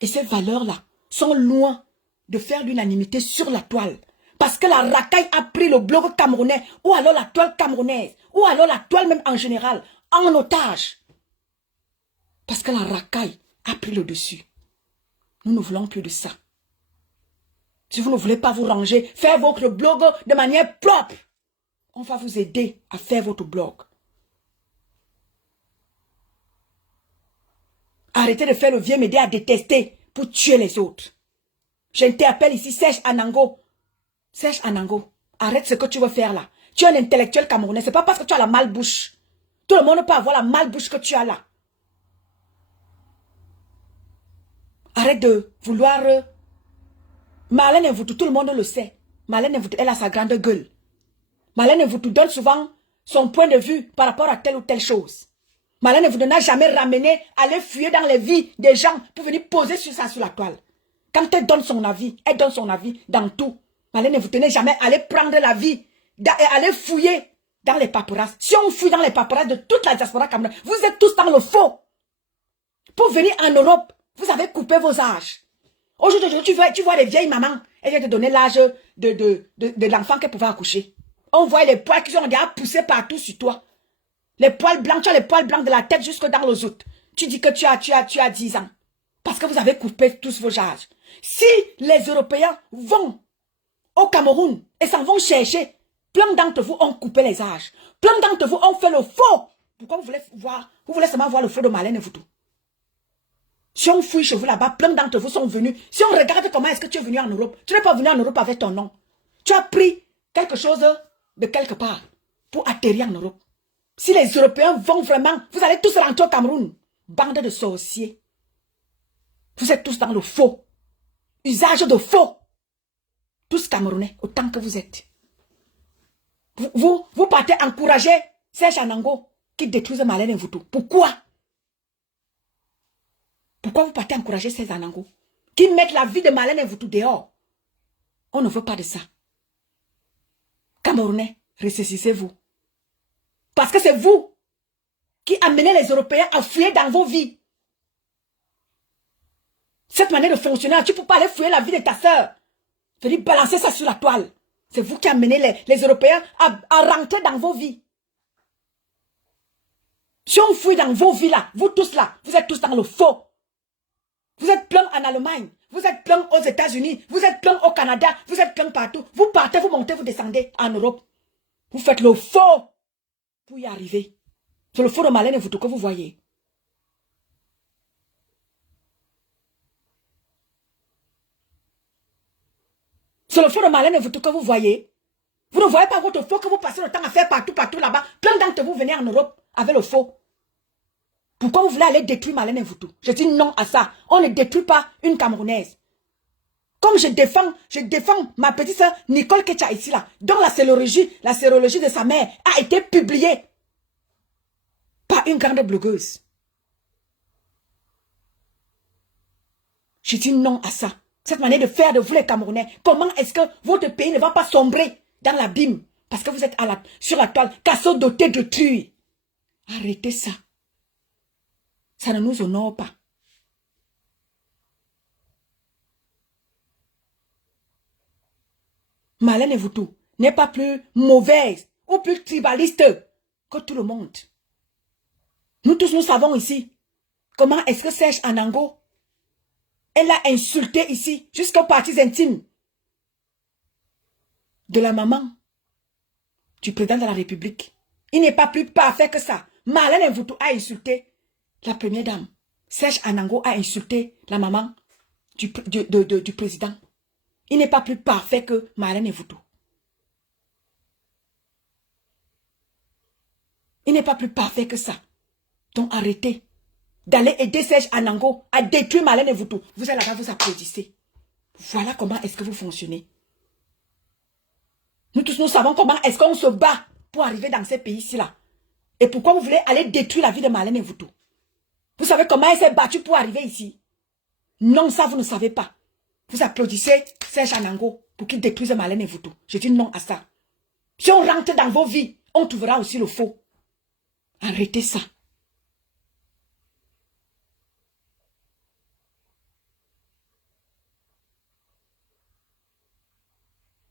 Et ces valeurs-là sont loin de faire l'unanimité sur la toile. Parce que la racaille a pris le blog camerounais, ou alors la toile camerounaise, ou alors la toile même en général, en otage. Parce que la racaille a pris le dessus. Nous ne voulons plus de ça. Si vous ne voulez pas vous ranger, faire votre blog de manière propre. On va vous aider à faire votre blog. Arrêtez de faire le vieux média à détester pour tuer les autres. J'interpelle ici Serge Anango. Serge Anango, arrête ce que tu veux faire là. Tu es un intellectuel camerounais. C'est pas parce que tu as la malbouche. Tout le monde peut avoir la malbouche que tu as là. Arrête de vouloir... Marlène Mvoutou, tout le monde le sait. Marlène Mvoutou, elle a sa grande gueule. Marlène Mvoutou donne souvent son point de vue par rapport à telle ou telle chose. Marlène Mvoutou n'a jamais ramené, aller fuir dans les vies des gens pour venir poser sur ça sur la toile. Quand elle donne son avis dans tout. Marlène Mvoutou n'est jamais allé prendre la vie et aller fouiller dans les paperasses. Si on fouille dans les paperasses de toute la diaspora camerounaise, vous êtes tous dans le faux. Pour venir en Europe, vous avez coupé vos âges. Aujourd'hui, tu vois les vieilles mamans, elles viennent te donner l'âge de l'enfant qu'elles pouvaient accoucher. On voit les poils qui sont déjà poussés partout sur toi. Les poils blancs, tu as les poils blancs de la tête jusque dans le zout. Tu dis que tu as 10 ans. Parce que vous avez coupé tous vos âges. Si les Européens vont au Cameroun et s'en vont chercher, plein d'entre vous ont coupé les âges. Plein d'entre vous ont fait le faux. Pourquoi vous voulez voir, vous voulez seulement voir le faux de Marlène Mvoutou? Si on fouille chez vous là-bas, plein d'entre vous sont venus. Si on regarde comment est-ce que tu es venu en Europe, tu n'es pas venu en Europe avec ton nom. Tu as pris quelque chose de quelque part pour atterrir en Europe. Si les Européens vont vraiment, vous allez tous rentrer au Cameroun. Bande de sorciers. Vous êtes tous dans le faux. Usage de faux. Tous Camerounais, autant que vous êtes. Vous partez encourager Serge Anango qui détruisent Marlène Mvoutou. Pourquoi? Pourquoi vous partez encourager Serge Anango qui mettent la vie de Marlène Mvoutou dehors? On ne veut pas de ça. Camerounais, ressaisissez-vous. Parce que c'est vous qui amenez les Européens à fuir dans vos vies. Cette manière de fonctionner, tu ne peux pas aller fouiller la vie de ta soeur. Venir balancer ça sur la toile. C'est vous qui amenez les Européens à rentrer dans vos vies. Si on fouille dans vos vies là, vous tous là, vous êtes tous dans le faux. Vous êtes plein en Allemagne, vous êtes plein aux États-Unis, vous êtes plein au Canada, vous êtes plein partout. Vous partez, vous montez, vous descendez en Europe. Vous faites le faux pour y arriver. C'est le faux de Marlène Mvoutou que vous voyez. C'est le faux de Marlène Mvoutou que vous voyez. Vous ne voyez pas votre faux que vous passez le temps à faire partout là-bas. Plein d'entre vous venez en Europe avec le faux. Pourquoi vous voulez aller détruire Marlène Mvoutou? Je dis non à ça. On ne détruit pas une Camerounaise. Comme je défends ma petite soeur Nicole Ketia ici là, dont la sérologie de sa mère a été publiée par une grande blogueuse. Je dis non à ça. Cette manière de faire de vous les Camerounais, comment est-ce que votre pays ne va pas sombrer dans l'abîme? Parce que vous êtes sur la toile, casseau doté de truie. Arrêtez ça. Ça ne nous honore pas. Marlène Mvoutou n'est pas plus mauvaise ou plus tribaliste que tout le monde. Nous tous, nous savons ici comment est-ce que Serge Anango, elle a insulté ici jusqu'aux parties intimes de la maman du président de la République. Il n'est pas plus parfait que ça. Marlène Mvoutou a insulté la première dame. Serge Anango a insulté la maman du président. Il n'est pas plus parfait que Marlène Mvoutou. Il n'est pas plus parfait que ça. Donc arrêtez d'aller aider Serge Anango à détruire Marlène Mvoutou. Vous êtes là-bas, vous applaudissez. Voilà comment est-ce que vous fonctionnez. Nous tous, nous savons comment est-ce qu'on se bat pour arriver dans ces pays-ci là. Et pourquoi vous voulez aller détruire la vie de Marlène Mvoutou? Vous savez comment elle s'est battue pour arriver ici? Non, ça vous ne savez pas. Vous applaudissez Serge Anango pour qu'il détruise Marlène Mvoutou. Je dis non à ça. Si on rentre dans vos vies, on trouvera aussi le faux. Arrêtez ça.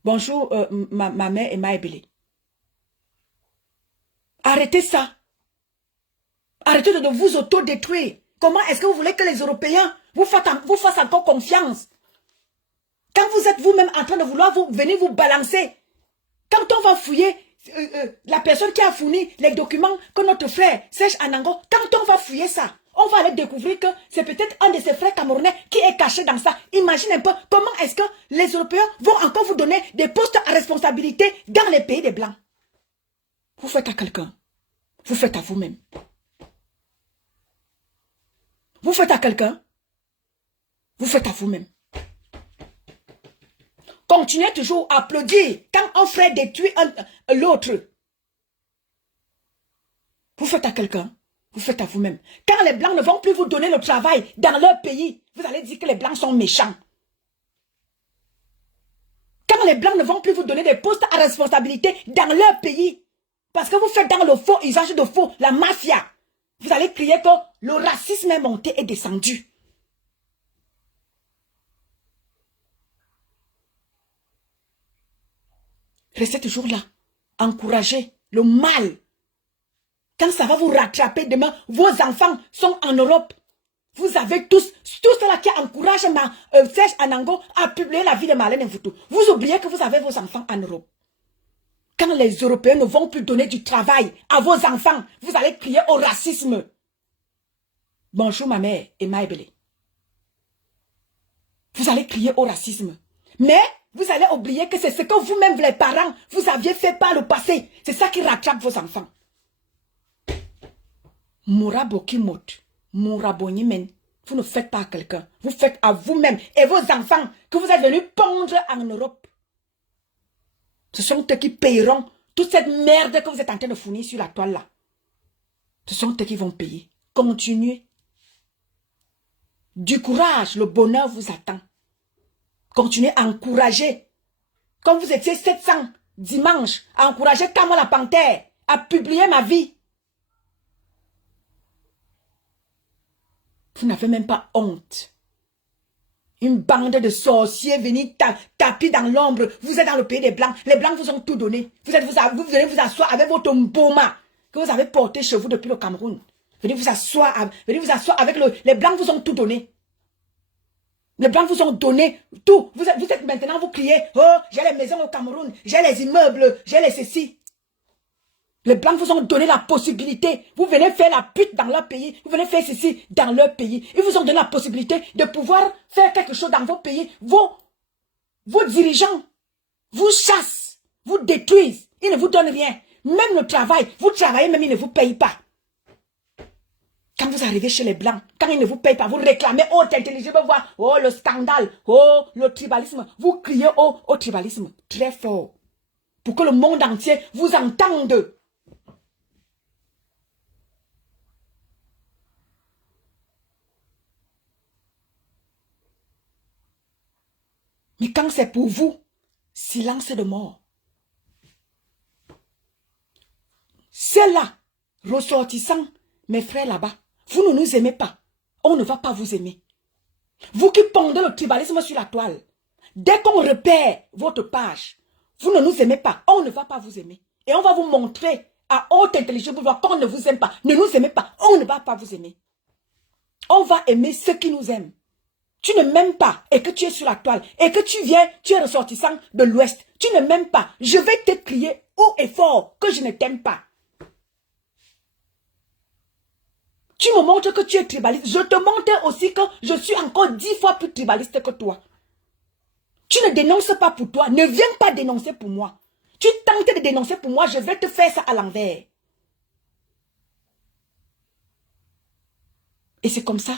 Bonjour, ma mère Emma Ebele. Arrêtez ça. Arrêtez de vous autodétruire. Comment est-ce que vous voulez que les Européens vous fassent encore confiance? Quand vous êtes vous-même en train de vouloir venir vous balancer, quand on va fouiller la personne qui a fourni les documents que notre frère Serge Anango, quand on va fouiller ça, on va aller découvrir que c'est peut-être un de ses frères camerounais qui est caché dans ça. Imagine un peu comment est-ce que les Européens vont encore vous donner des postes à responsabilité dans les pays des Blancs. Vous faites à quelqu'un. Vous faites à vous-même. Vous faites à quelqu'un. Vous faites à vous-même. Continuez toujours à applaudir quand un frère détruit l'autre. Vous faites à quelqu'un. Vous faites à vous-même. Quand les Blancs ne vont plus vous donner le travail dans leur pays, vous allez dire que les Blancs sont méchants. Quand les Blancs ne vont plus vous donner des postes à responsabilité dans leur pays, parce que vous faites dans le faux usage de faux, la mafia, vous allez crier que le racisme est monté et descendu. Restez toujours là. Encouragez le mal. Quand ça va vous rattraper demain, vos enfants sont en Europe. Vous avez tous ceux-là qui encouragent Serge Anango à publier la vie de Marlène Mfoutou. Vous oubliez que vous avez vos enfants en Europe. Quand les Européens ne vont plus donner du travail à vos enfants, vous allez crier au racisme. Bonjour ma mère, Emma Ebele. Vous allez crier au racisme. Mais vous allez oublier que c'est ce que vous-même, les parents, vous aviez fait par le passé. C'est ça qui rattrape vos enfants. Mourabokimot, Mourabonimen. Vous ne faites pas à quelqu'un. Vous faites à vous-même et vos enfants que vous êtes venus pondre en Europe. Ce sont eux qui payeront toute cette merde que vous êtes en train de fournir sur la toile là. Ce sont eux qui vont payer. Continuez. Du courage, le bonheur vous attend. Continuez à encourager. Comme vous étiez 700 dimanche, à encourager Kama la Panthère à publier ma vie. Vous n'avez même pas honte. Une bande de sorciers venus taper dans l'ombre. Vous êtes dans le pays des Blancs. Les Blancs vous ont tout donné. Vous venez vous asseoir avec votre mboma que vous avez porté chez vous depuis le Cameroun. Venez vous asseoir avec les Blancs vous ont tout donné. Les Blancs vous ont donné tout. Vous êtes maintenant, vous criez, oh, j'ai les maisons au Cameroun, j'ai les immeubles, j'ai les ceci. Les Blancs vous ont donné la possibilité. Vous venez faire la pute dans leur pays. Vous venez faire ceci dans leur pays. Ils vous ont donné la possibilité de pouvoir faire quelque chose dans vos pays. Vos dirigeants vous chassent, vous détruisent. Ils ne vous donnent rien. Même le travail, vous travaillez, même ils ne vous payent pas. Quand vous arrivez chez les Blancs, quand ils ne vous payent pas, vous réclamez, oh, t'es intelligent, voir, oh, le scandale, oh, le tribalisme. Vous criez au tribalisme très fort. Pour que le monde entier vous entende. Mais quand c'est pour vous, silence de mort. C'est là, ressortissant, mes frères là-bas, vous ne nous aimez pas. On ne va pas vous aimer. Vous qui pondez le tribalisme sur la toile, dès qu'on repère votre page, vous ne nous aimez pas. On ne va pas vous aimer. Et on va vous montrer à haute intelligence pour voir qu'on ne vous aime pas. Ne nous aimez pas. On ne va pas vous aimer. On va aimer ceux qui nous aiment. Tu ne m'aimes pas et que tu es sur la toile et que tu es ressortissant de l'Ouest. Tu ne m'aimes pas. Je vais te crier haut et fort que je ne t'aime pas. Tu me montres que tu es tribaliste. Je te montre aussi que je suis encore 10 fois plus tribaliste que toi. Tu ne dénonces pas pour toi. Ne viens pas dénoncer pour moi. Tu tentes de dénoncer pour moi. Je vais te faire ça à l'envers. Et c'est comme ça.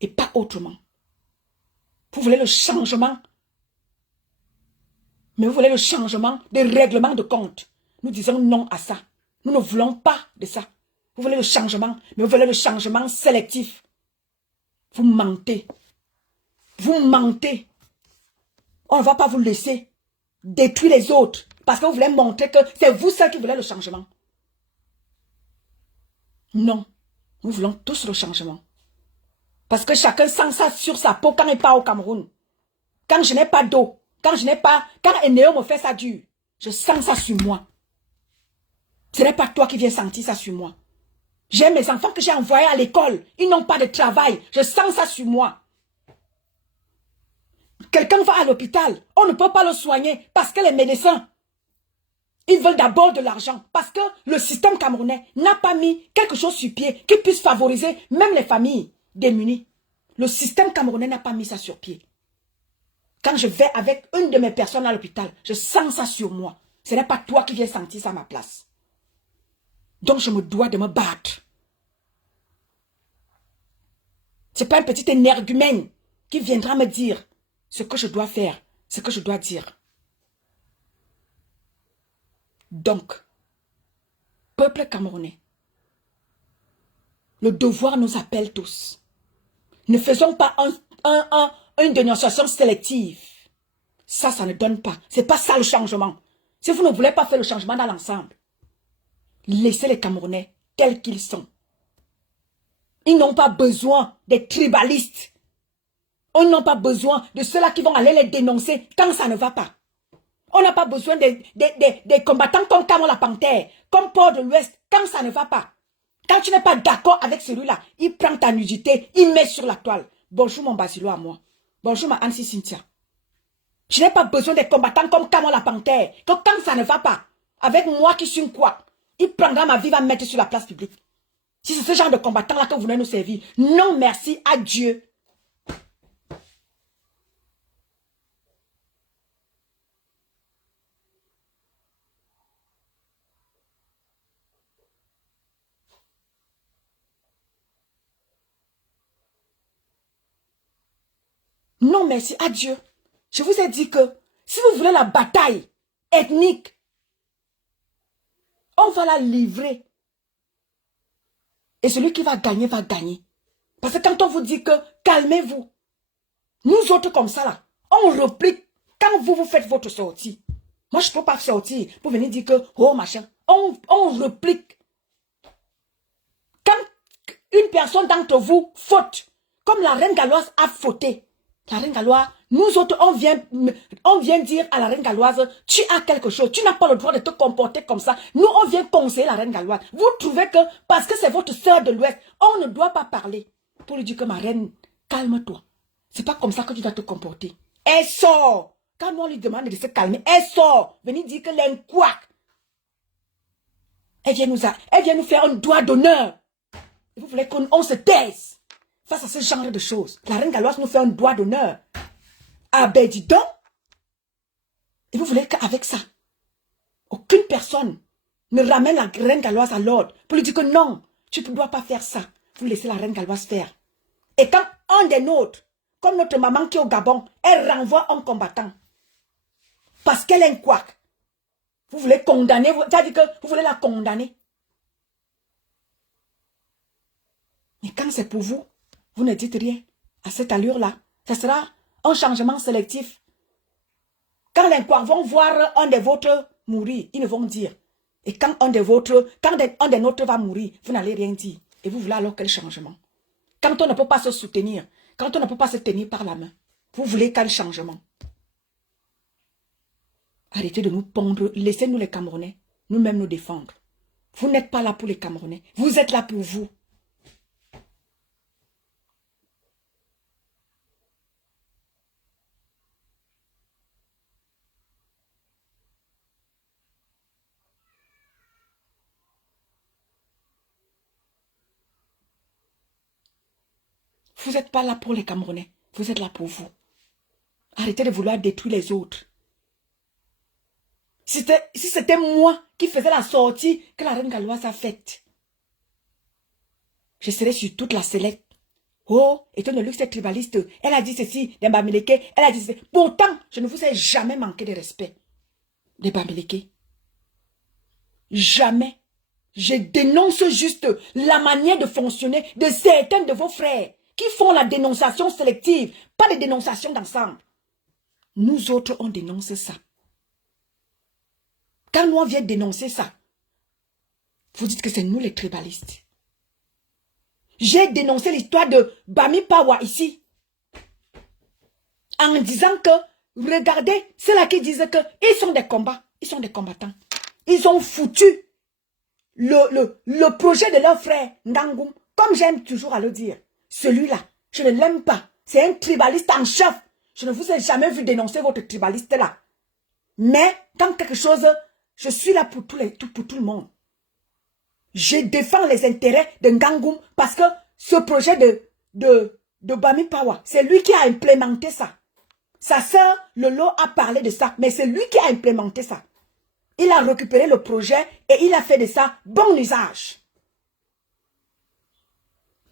Et pas autrement. Vous voulez le changement. Mais vous voulez le changement des règlements de compte. Nous disons non à ça. Nous ne voulons pas de ça. Vous voulez le changement, mais vous voulez le changement sélectif. Vous mentez. Vous mentez. On ne va pas vous laisser détruire les autres parce que vous voulez montrer que c'est vous seul qui voulez le changement. Non. Nous voulons tous le changement. Parce que chacun sent ça sur sa peau quand il part au Cameroun. Quand je n'ai pas d'eau, Quand je n'ai pas, quand Eneo me fait ça dur, je sens ça sur moi. Ce n'est pas toi qui viens sentir ça sur moi. J'ai mes enfants que j'ai envoyés à l'école. Ils n'ont pas de travail. Je sens ça sur moi. Quelqu'un va à l'hôpital. On ne peut pas le soigner parce que les médecins, ils veulent d'abord de l'argent. Parce que le système camerounais n'a pas mis quelque chose sur pied qui puisse favoriser même les familles démunies. Le système camerounais n'a pas mis ça sur pied. Quand je vais avec une de mes personnes à l'hôpital, je sens ça sur moi. Ce n'est pas toi qui viens sentir ça à ma place. Donc je me dois de me battre. Ce n'est pas un petit énergumène qui viendra me dire ce que je dois faire, ce que je dois dire. Donc, peuple camerounais, le devoir nous appelle tous. Ne faisons pas une dénonciation sélective. Ça ne donne pas. Ce n'est pas ça le changement. Si vous ne voulez pas faire le changement dans l'ensemble, laissez les Camerounais tels qu'ils sont. Ils n'ont pas besoin des tribalistes. Ils n'ont pas besoin de ceux-là qui vont aller les dénoncer quand ça ne va pas. On n'a pas besoin des combattants comme Camon la Panthère, comme Port de l'Ouest, quand ça ne va pas. Quand tu n'es pas d'accord avec celui-là, il prend ta nudité, il met sur la toile. Bonjour mon Basilo à moi. Bonjour ma Ansi Cynthia. Je n'ai pas besoin des combattants comme Camon la Panthère, que quand ça ne va pas, avec moi qui suis quoi, il prendra ma vie, va me mettre sur la place publique. Si c'est ce genre de combattant-là que vous venez nous servir, non merci, adieu. Non merci, adieu. Je vous ai dit que si vous voulez la bataille ethnique, on va la livrer. Et celui qui va gagner, va gagner. Parce que quand on vous dit que calmez-vous, nous autres comme ça là, on réplique quand vous faites votre sortie. Moi je ne peux pas sortir pour venir dire que, oh machin, on réplique. Quand une personne d'entre vous faute, comme la reine galloise a fauté, la reine galloise, nous autres, on vient dire à la reine galloise, tu as quelque chose, tu n'as pas le droit de te comporter comme ça. Nous, on vient conseiller la reine galloise. Vous trouvez que, parce que c'est votre sœur de l'Ouest, on ne doit pas parler. Pour lui dire que ma reine, calme-toi. C'est pas comme ça que tu dois te comporter. Elle sort. Quand nous, on lui demande de se calmer, elle sort. Venez dire que l'enquac. Elle vient nous faire un doigt d'honneur. Vous voulez qu'on se taise face à ce genre de choses. La reine galloise nous fait un doigt d'honneur. Ah ben dis donc. Et vous voulez qu'avec ça, aucune personne ne ramène la reine galloise à l'ordre pour lui dire que non, tu ne dois pas faire ça. Vous laissez la reine galloise faire. Et quand un des nôtres, comme notre maman qui est au Gabon, elle renvoie un combattant. Parce qu'elle est un couac. Vous voulez condamner, c'est-à-dire que vous voulez la condamner. Mais quand c'est pour vous, vous ne dites rien. À cette allure-là, ça sera un changement sélectif. Quand les couacs vont voir un des vôtres mourir, ils ne vont dire. Et quand un des nôtres va mourir, vous n'allez rien dire. Et vous voulez alors quel changement? Quand on ne peut pas se soutenir, quand on ne peut pas se tenir par la main, vous voulez quel changement? Arrêtez de nous pondre, laissez-nous les Camerounais, nous-mêmes nous défendre. Vous n'êtes pas là pour les Camerounais, vous êtes là pour vous. Vous n'êtes pas là pour les Camerounais, vous êtes là pour vous. Arrêtez de vouloir détruire les autres. Si c'était moi qui faisais la sortie que la reine galloise a faite, je serais sur toute la sellette. Oh, étant donné que c'est tribaliste, elle a dit ceci, des Bamileke, elle a dit ceci. Pourtant, je ne vous ai jamais manqué de respect, des Bamileke. Jamais. Je dénonce juste la manière de fonctionner de certains de vos frères qui font la dénonciation sélective, pas de dénonciation d'ensemble. Nous autres, on dénonce ça. Quand nous, on vient dénoncer ça, vous dites que c'est nous les tribalistes. J'ai dénoncé l'histoire de Bami Pawa ici, en disant que regardez ceux-là qui disent qu'ils sont des combats, ils sont des combattants. Ils ont foutu le projet de leur frère Ngangoum, comme j'aime toujours à le dire. Celui-là, je ne l'aime pas. C'est un tribaliste en chef. Je ne vous ai jamais vu dénoncer votre tribaliste là. Mais quand quelque chose, je suis là pour tout le monde. Je défends les intérêts de Ngangoum parce que ce projet de Bami Pawa, c'est lui qui a implémenté ça. Sa sœur, Lolo, a parlé de ça, mais c'est lui qui a implémenté ça. Il a récupéré le projet et il a fait de ça bon usage.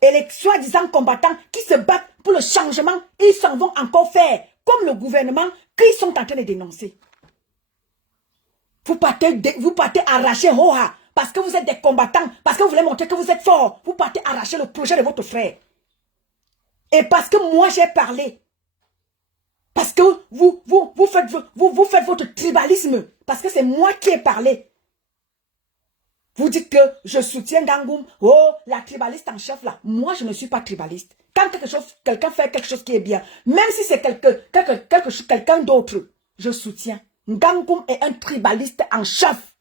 Et les soi-disant combattants qui se battent pour le changement, ils s'en vont encore faire, comme le gouvernement qu'ils sont en train de dénoncer. Vous partez arracher Hoha, parce que vous êtes des combattants, parce que vous voulez montrer que vous êtes forts. Vous partez arracher le projet de votre frère. Et parce que moi j'ai parlé. Parce que vous faites votre tribalisme. Parce que c'est moi qui ai parlé. Vous dites que je soutiens Ngangoum. Oh, la tribaliste en chef là. Moi, je ne suis pas tribaliste. Quand quelqu'un fait quelque chose qui est bien, même si c'est quelqu'un d'autre, je soutiens. Ngangoum est un tribaliste en chef.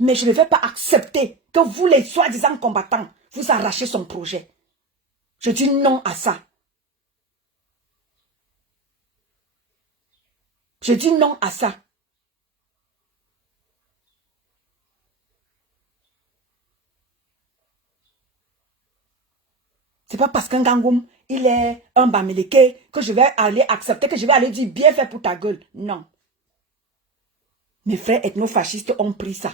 Mais je ne vais pas accepter que vous, les soi-disant combattants, vous arrachez son projet. Je dis non à ça. Je dis non à ça. C'est pas parce qu'un Ngangoum, il est un Bamileke que je vais aller accepter, que je vais aller dire bien fait pour ta gueule. Non. Mes frères ethnofascistes ont pris ça.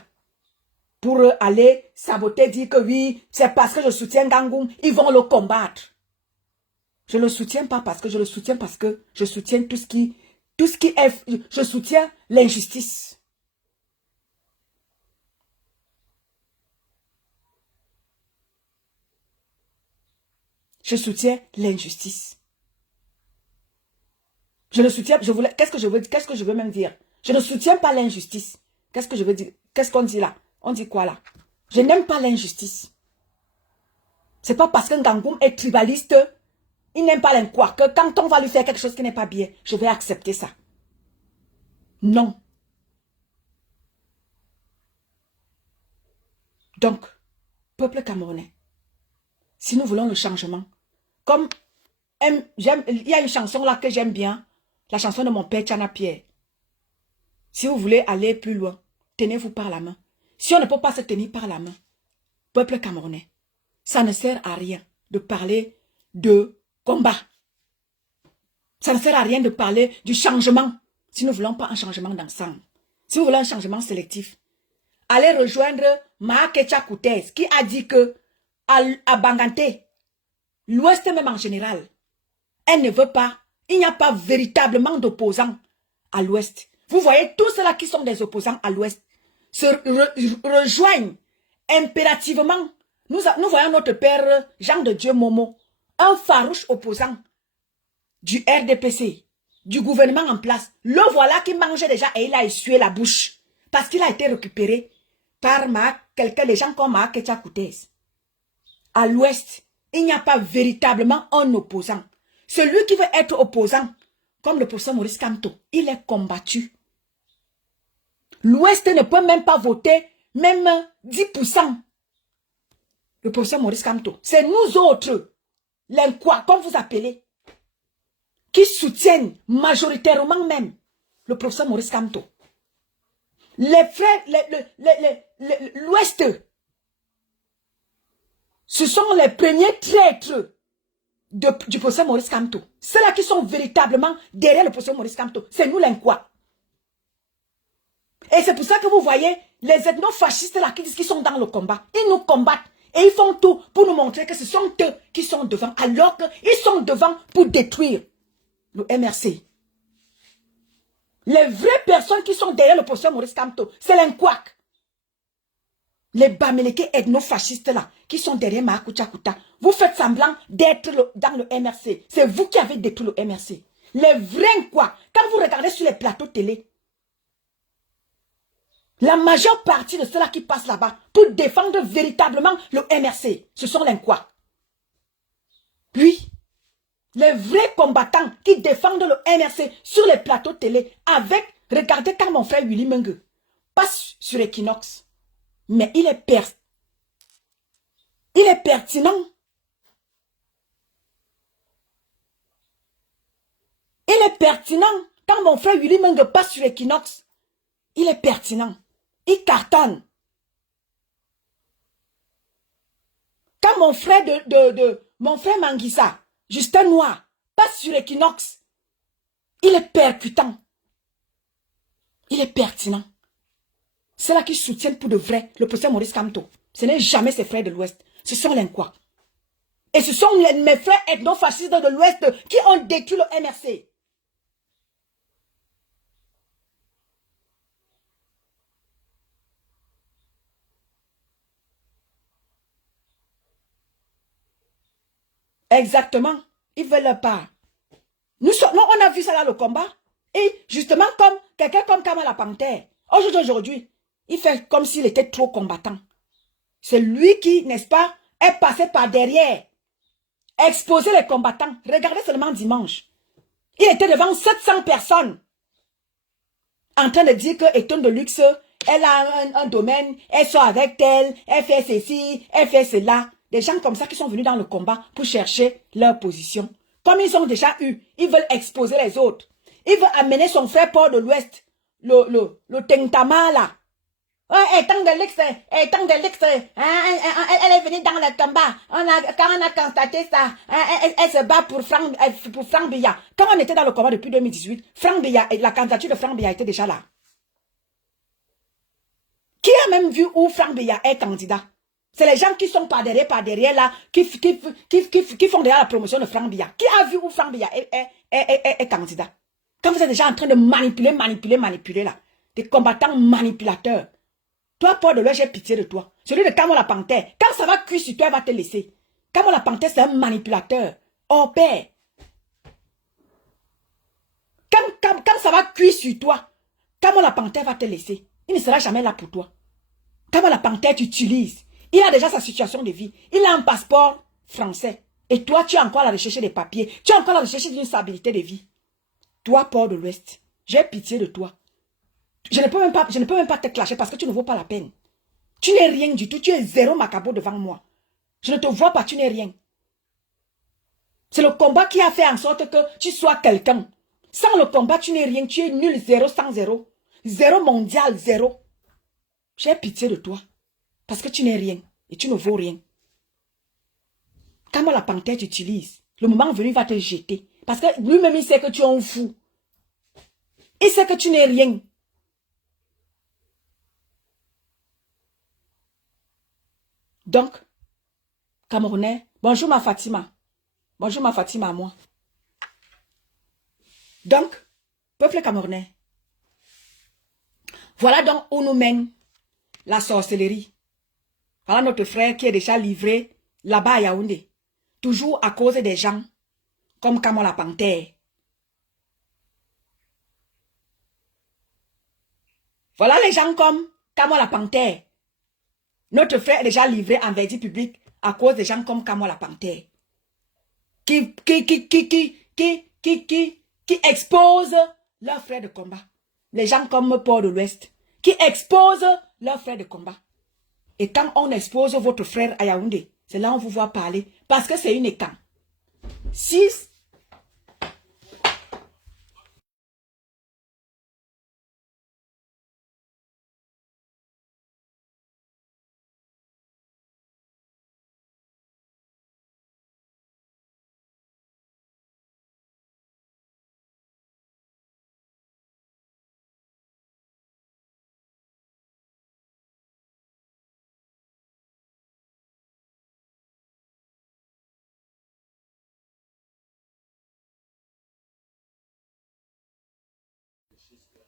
Pour aller saboter, dire que oui, c'est parce que je soutiens Ngangoum, ils vont le combattre. Je ne le soutiens pas parce que je le soutiens parce que je soutiens tout ce qui est, je soutiens l'injustice. Je soutiens l'injustice. Je le soutiens, qu'est-ce que je veux même dire? Je ne soutiens pas l'injustice. Qu'est-ce que je veux dire? Qu'est-ce qu'on dit là? On dit quoi là? Je n'aime pas l'injustice. C'est pas parce qu'un Ngangoum est tribaliste, il n'aime pas l'inquois, que quand on va lui faire quelque chose qui n'est pas bien, je vais accepter ça. Non. Donc, peuple camerounais, si nous voulons le changement, comme il y a une chanson là que j'aime bien, la chanson de mon père Tchana Pierre. Si vous voulez aller plus loin, tenez-vous par la main. Si on ne peut pas se tenir par la main, peuple camerounais, ça ne sert à rien de parler de combat. Ça ne sert à rien de parler du changement si nous ne voulons pas un changement d'ensemble. Si vous voulez un changement sélectif, allez rejoindre Maakecha Koutès qui a dit que à Banganté, l'Ouest même en général, elle ne veut pas, il n'y a pas véritablement d'opposants à l'Ouest. Vous voyez, tous ceux-là qui sont des opposants à l'Ouest se rejoignent impérativement. Nous voyons notre père Jean de Dieu Momo, un farouche opposant du RDPC, du gouvernement en place. Le voilà qui mangeait déjà et il a essuyé la bouche parce qu'il a été récupéré par les gens comme Maakecha Koutès. À l'Ouest, il n'y a pas véritablement un opposant. Celui qui veut être opposant, comme le professeur Maurice Kamto, il est combattu. L'Ouest ne peut même pas voter, même 10%. Le professeur Maurice Kamto, c'est nous autres, les quoi, comme vous appelez, qui soutiennent majoritairement même le professeur Maurice Kamto. Les frères, l'Ouest, ce sont les premiers traîtres du professeur Maurice Kamto. Ceux-là qui sont véritablement derrière le professeur Maurice Kamto, c'est nous les quoi. Et c'est pour ça que vous voyez les ethnofascistes là qui disent qu'ils sont dans le combat. Ils nous combattent et ils font tout pour nous montrer que ce sont eux qui sont devant, alors qu'ils sont devant pour détruire le MRC. Les vraies personnes qui sont derrière le professeur Maurice Kamto, c'est l'Inquac. Les Bamileke ethnofascistes là, qui sont derrière Maakecha Koutès. Vous faites semblant d'être dans le MRC. C'est vous qui avez détruit le MRC. Les vrais quoi. Quand vous regardez sur les plateaux télé, la majeure partie de ceux-là qui passent là-bas pour défendre véritablement le MRC, ce sont les quoi. Oui. Les vrais combattants qui défendent le MRC sur les plateaux télé avec, regardez quand mon frère Willy Mengue passe sur Equinox. Mais il est pertinent. Il est pertinent. Il est pertinent. Quand mon frère Willy Mengue passe sur Equinox, il est pertinent. Il cartonne. Quand mon frère mon frère Manguissa, Justin Noir, passe sur Equinox, il est percutant. Il est pertinent. C'est là qui soutiennent pour de vrai le professeur Maurice Kamto. Ce n'est jamais ses frères de l'Ouest. Ce sont les quoi. Et ce sont mes frères ethno-fascistes de l'Ouest qui ont détruit le MRC. Exactement. Ils veulent pas. Nous, on a vu ça là, le combat. Et justement, comme quelqu'un comme Kamala Panthère, aujourd'hui, il fait comme s'il était trop combattant. C'est lui qui, n'est-ce pas, est passé par derrière. Exposer les combattants. Regardez seulement dimanche. Il était devant 700 personnes. En train de dire que Eton de Luxe, elle a un domaine, elle sort avec elle, elle fait ceci, elle fait cela. Des gens comme ça qui sont venus dans le combat pour chercher leur position. Comme ils ont déjà eu, ils veulent exposer les autres. Ils veulent amener son frère Port de l'Ouest, le Tentama là. Étant de Luxe, elle est venue dans le combat. Quand on a constaté ça, elle se bat pour Franck Biya. Quand on était dans le combat depuis 2018, Franck Biya, la candidature de Franck Biya était déjà là. Qui a même vu où Franck Biya est candidat? C'est les gens qui sont par derrière là, qui font déjà la promotion de Franck Biya. Qui a vu où Franck Biya est candidat? Quand vous êtes déjà en train de manipuler là. Des combattants manipulateurs. Toi, Paul de l'Ouest, j'ai pitié de toi. Celui de Kamala Panthère. Quand ça va cuire sur toi, elle va te laisser. Kamala Panthère, c'est un manipulateur. Oh, père. Quand ça va cuire sur toi, Kamala Panthère va te laisser. Il ne sera jamais là pour toi. Kamala Panthère, tu utilises. Il a déjà sa situation de vie. Il a un passeport français. Et toi, tu es encore à la recherche des papiers. Tu es encore à la recherche d'une stabilité de vie. Toi, Paul de l'Ouest, j'ai pitié de toi. Je ne peux même pas te clasher parce que tu ne vaux pas la peine. Tu n'es rien du tout. Tu es zéro macabo devant moi. Je ne te vois pas, tu n'es rien. C'est le combat qui a fait en sorte que tu sois quelqu'un. Sans le combat, tu n'es rien. Tu es nul, zéro, sans zéro. Zéro mondial, zéro. J'ai pitié de toi. Parce que tu n'es rien. Et tu ne vaux rien. Quand la panthère t'utilise, le moment venu, il va te jeter. Parce que lui-même, il sait que tu es un fou. Il sait que tu n'es rien. Donc, Camerounais, bonjour ma Fatima. Bonjour ma Fatima à moi. Donc, peuple camerounais, voilà donc où nous mène la sorcellerie. Voilà notre frère qui est déjà livré là-bas à Yaoundé. Toujours à cause des gens comme Kamala Panthère. Voilà les gens comme Kamala Panthère. Notre frère est déjà livré en verdict public à cause des gens comme Kamala Panthère. Qui exposent leurs frères de combat. Les gens comme Port de l'Ouest. Qui exposent leurs frères de combat. Et quand on expose votre frère à Yaoundé, c'est là où on vous voit parler. Parce que c'est une écran. Si...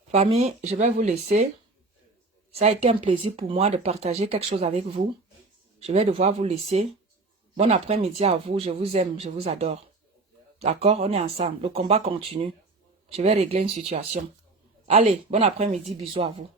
Famille, je vais vous laisser. Ça a été un plaisir pour moi de partager quelque chose avec vous. Je vais devoir vous laisser. Bon après-midi à vous. Je vous aime, je vous adore. D'accord? On est ensemble. Le combat continue. Je vais régler une situation. Allez, bon après-midi. Bisous à vous.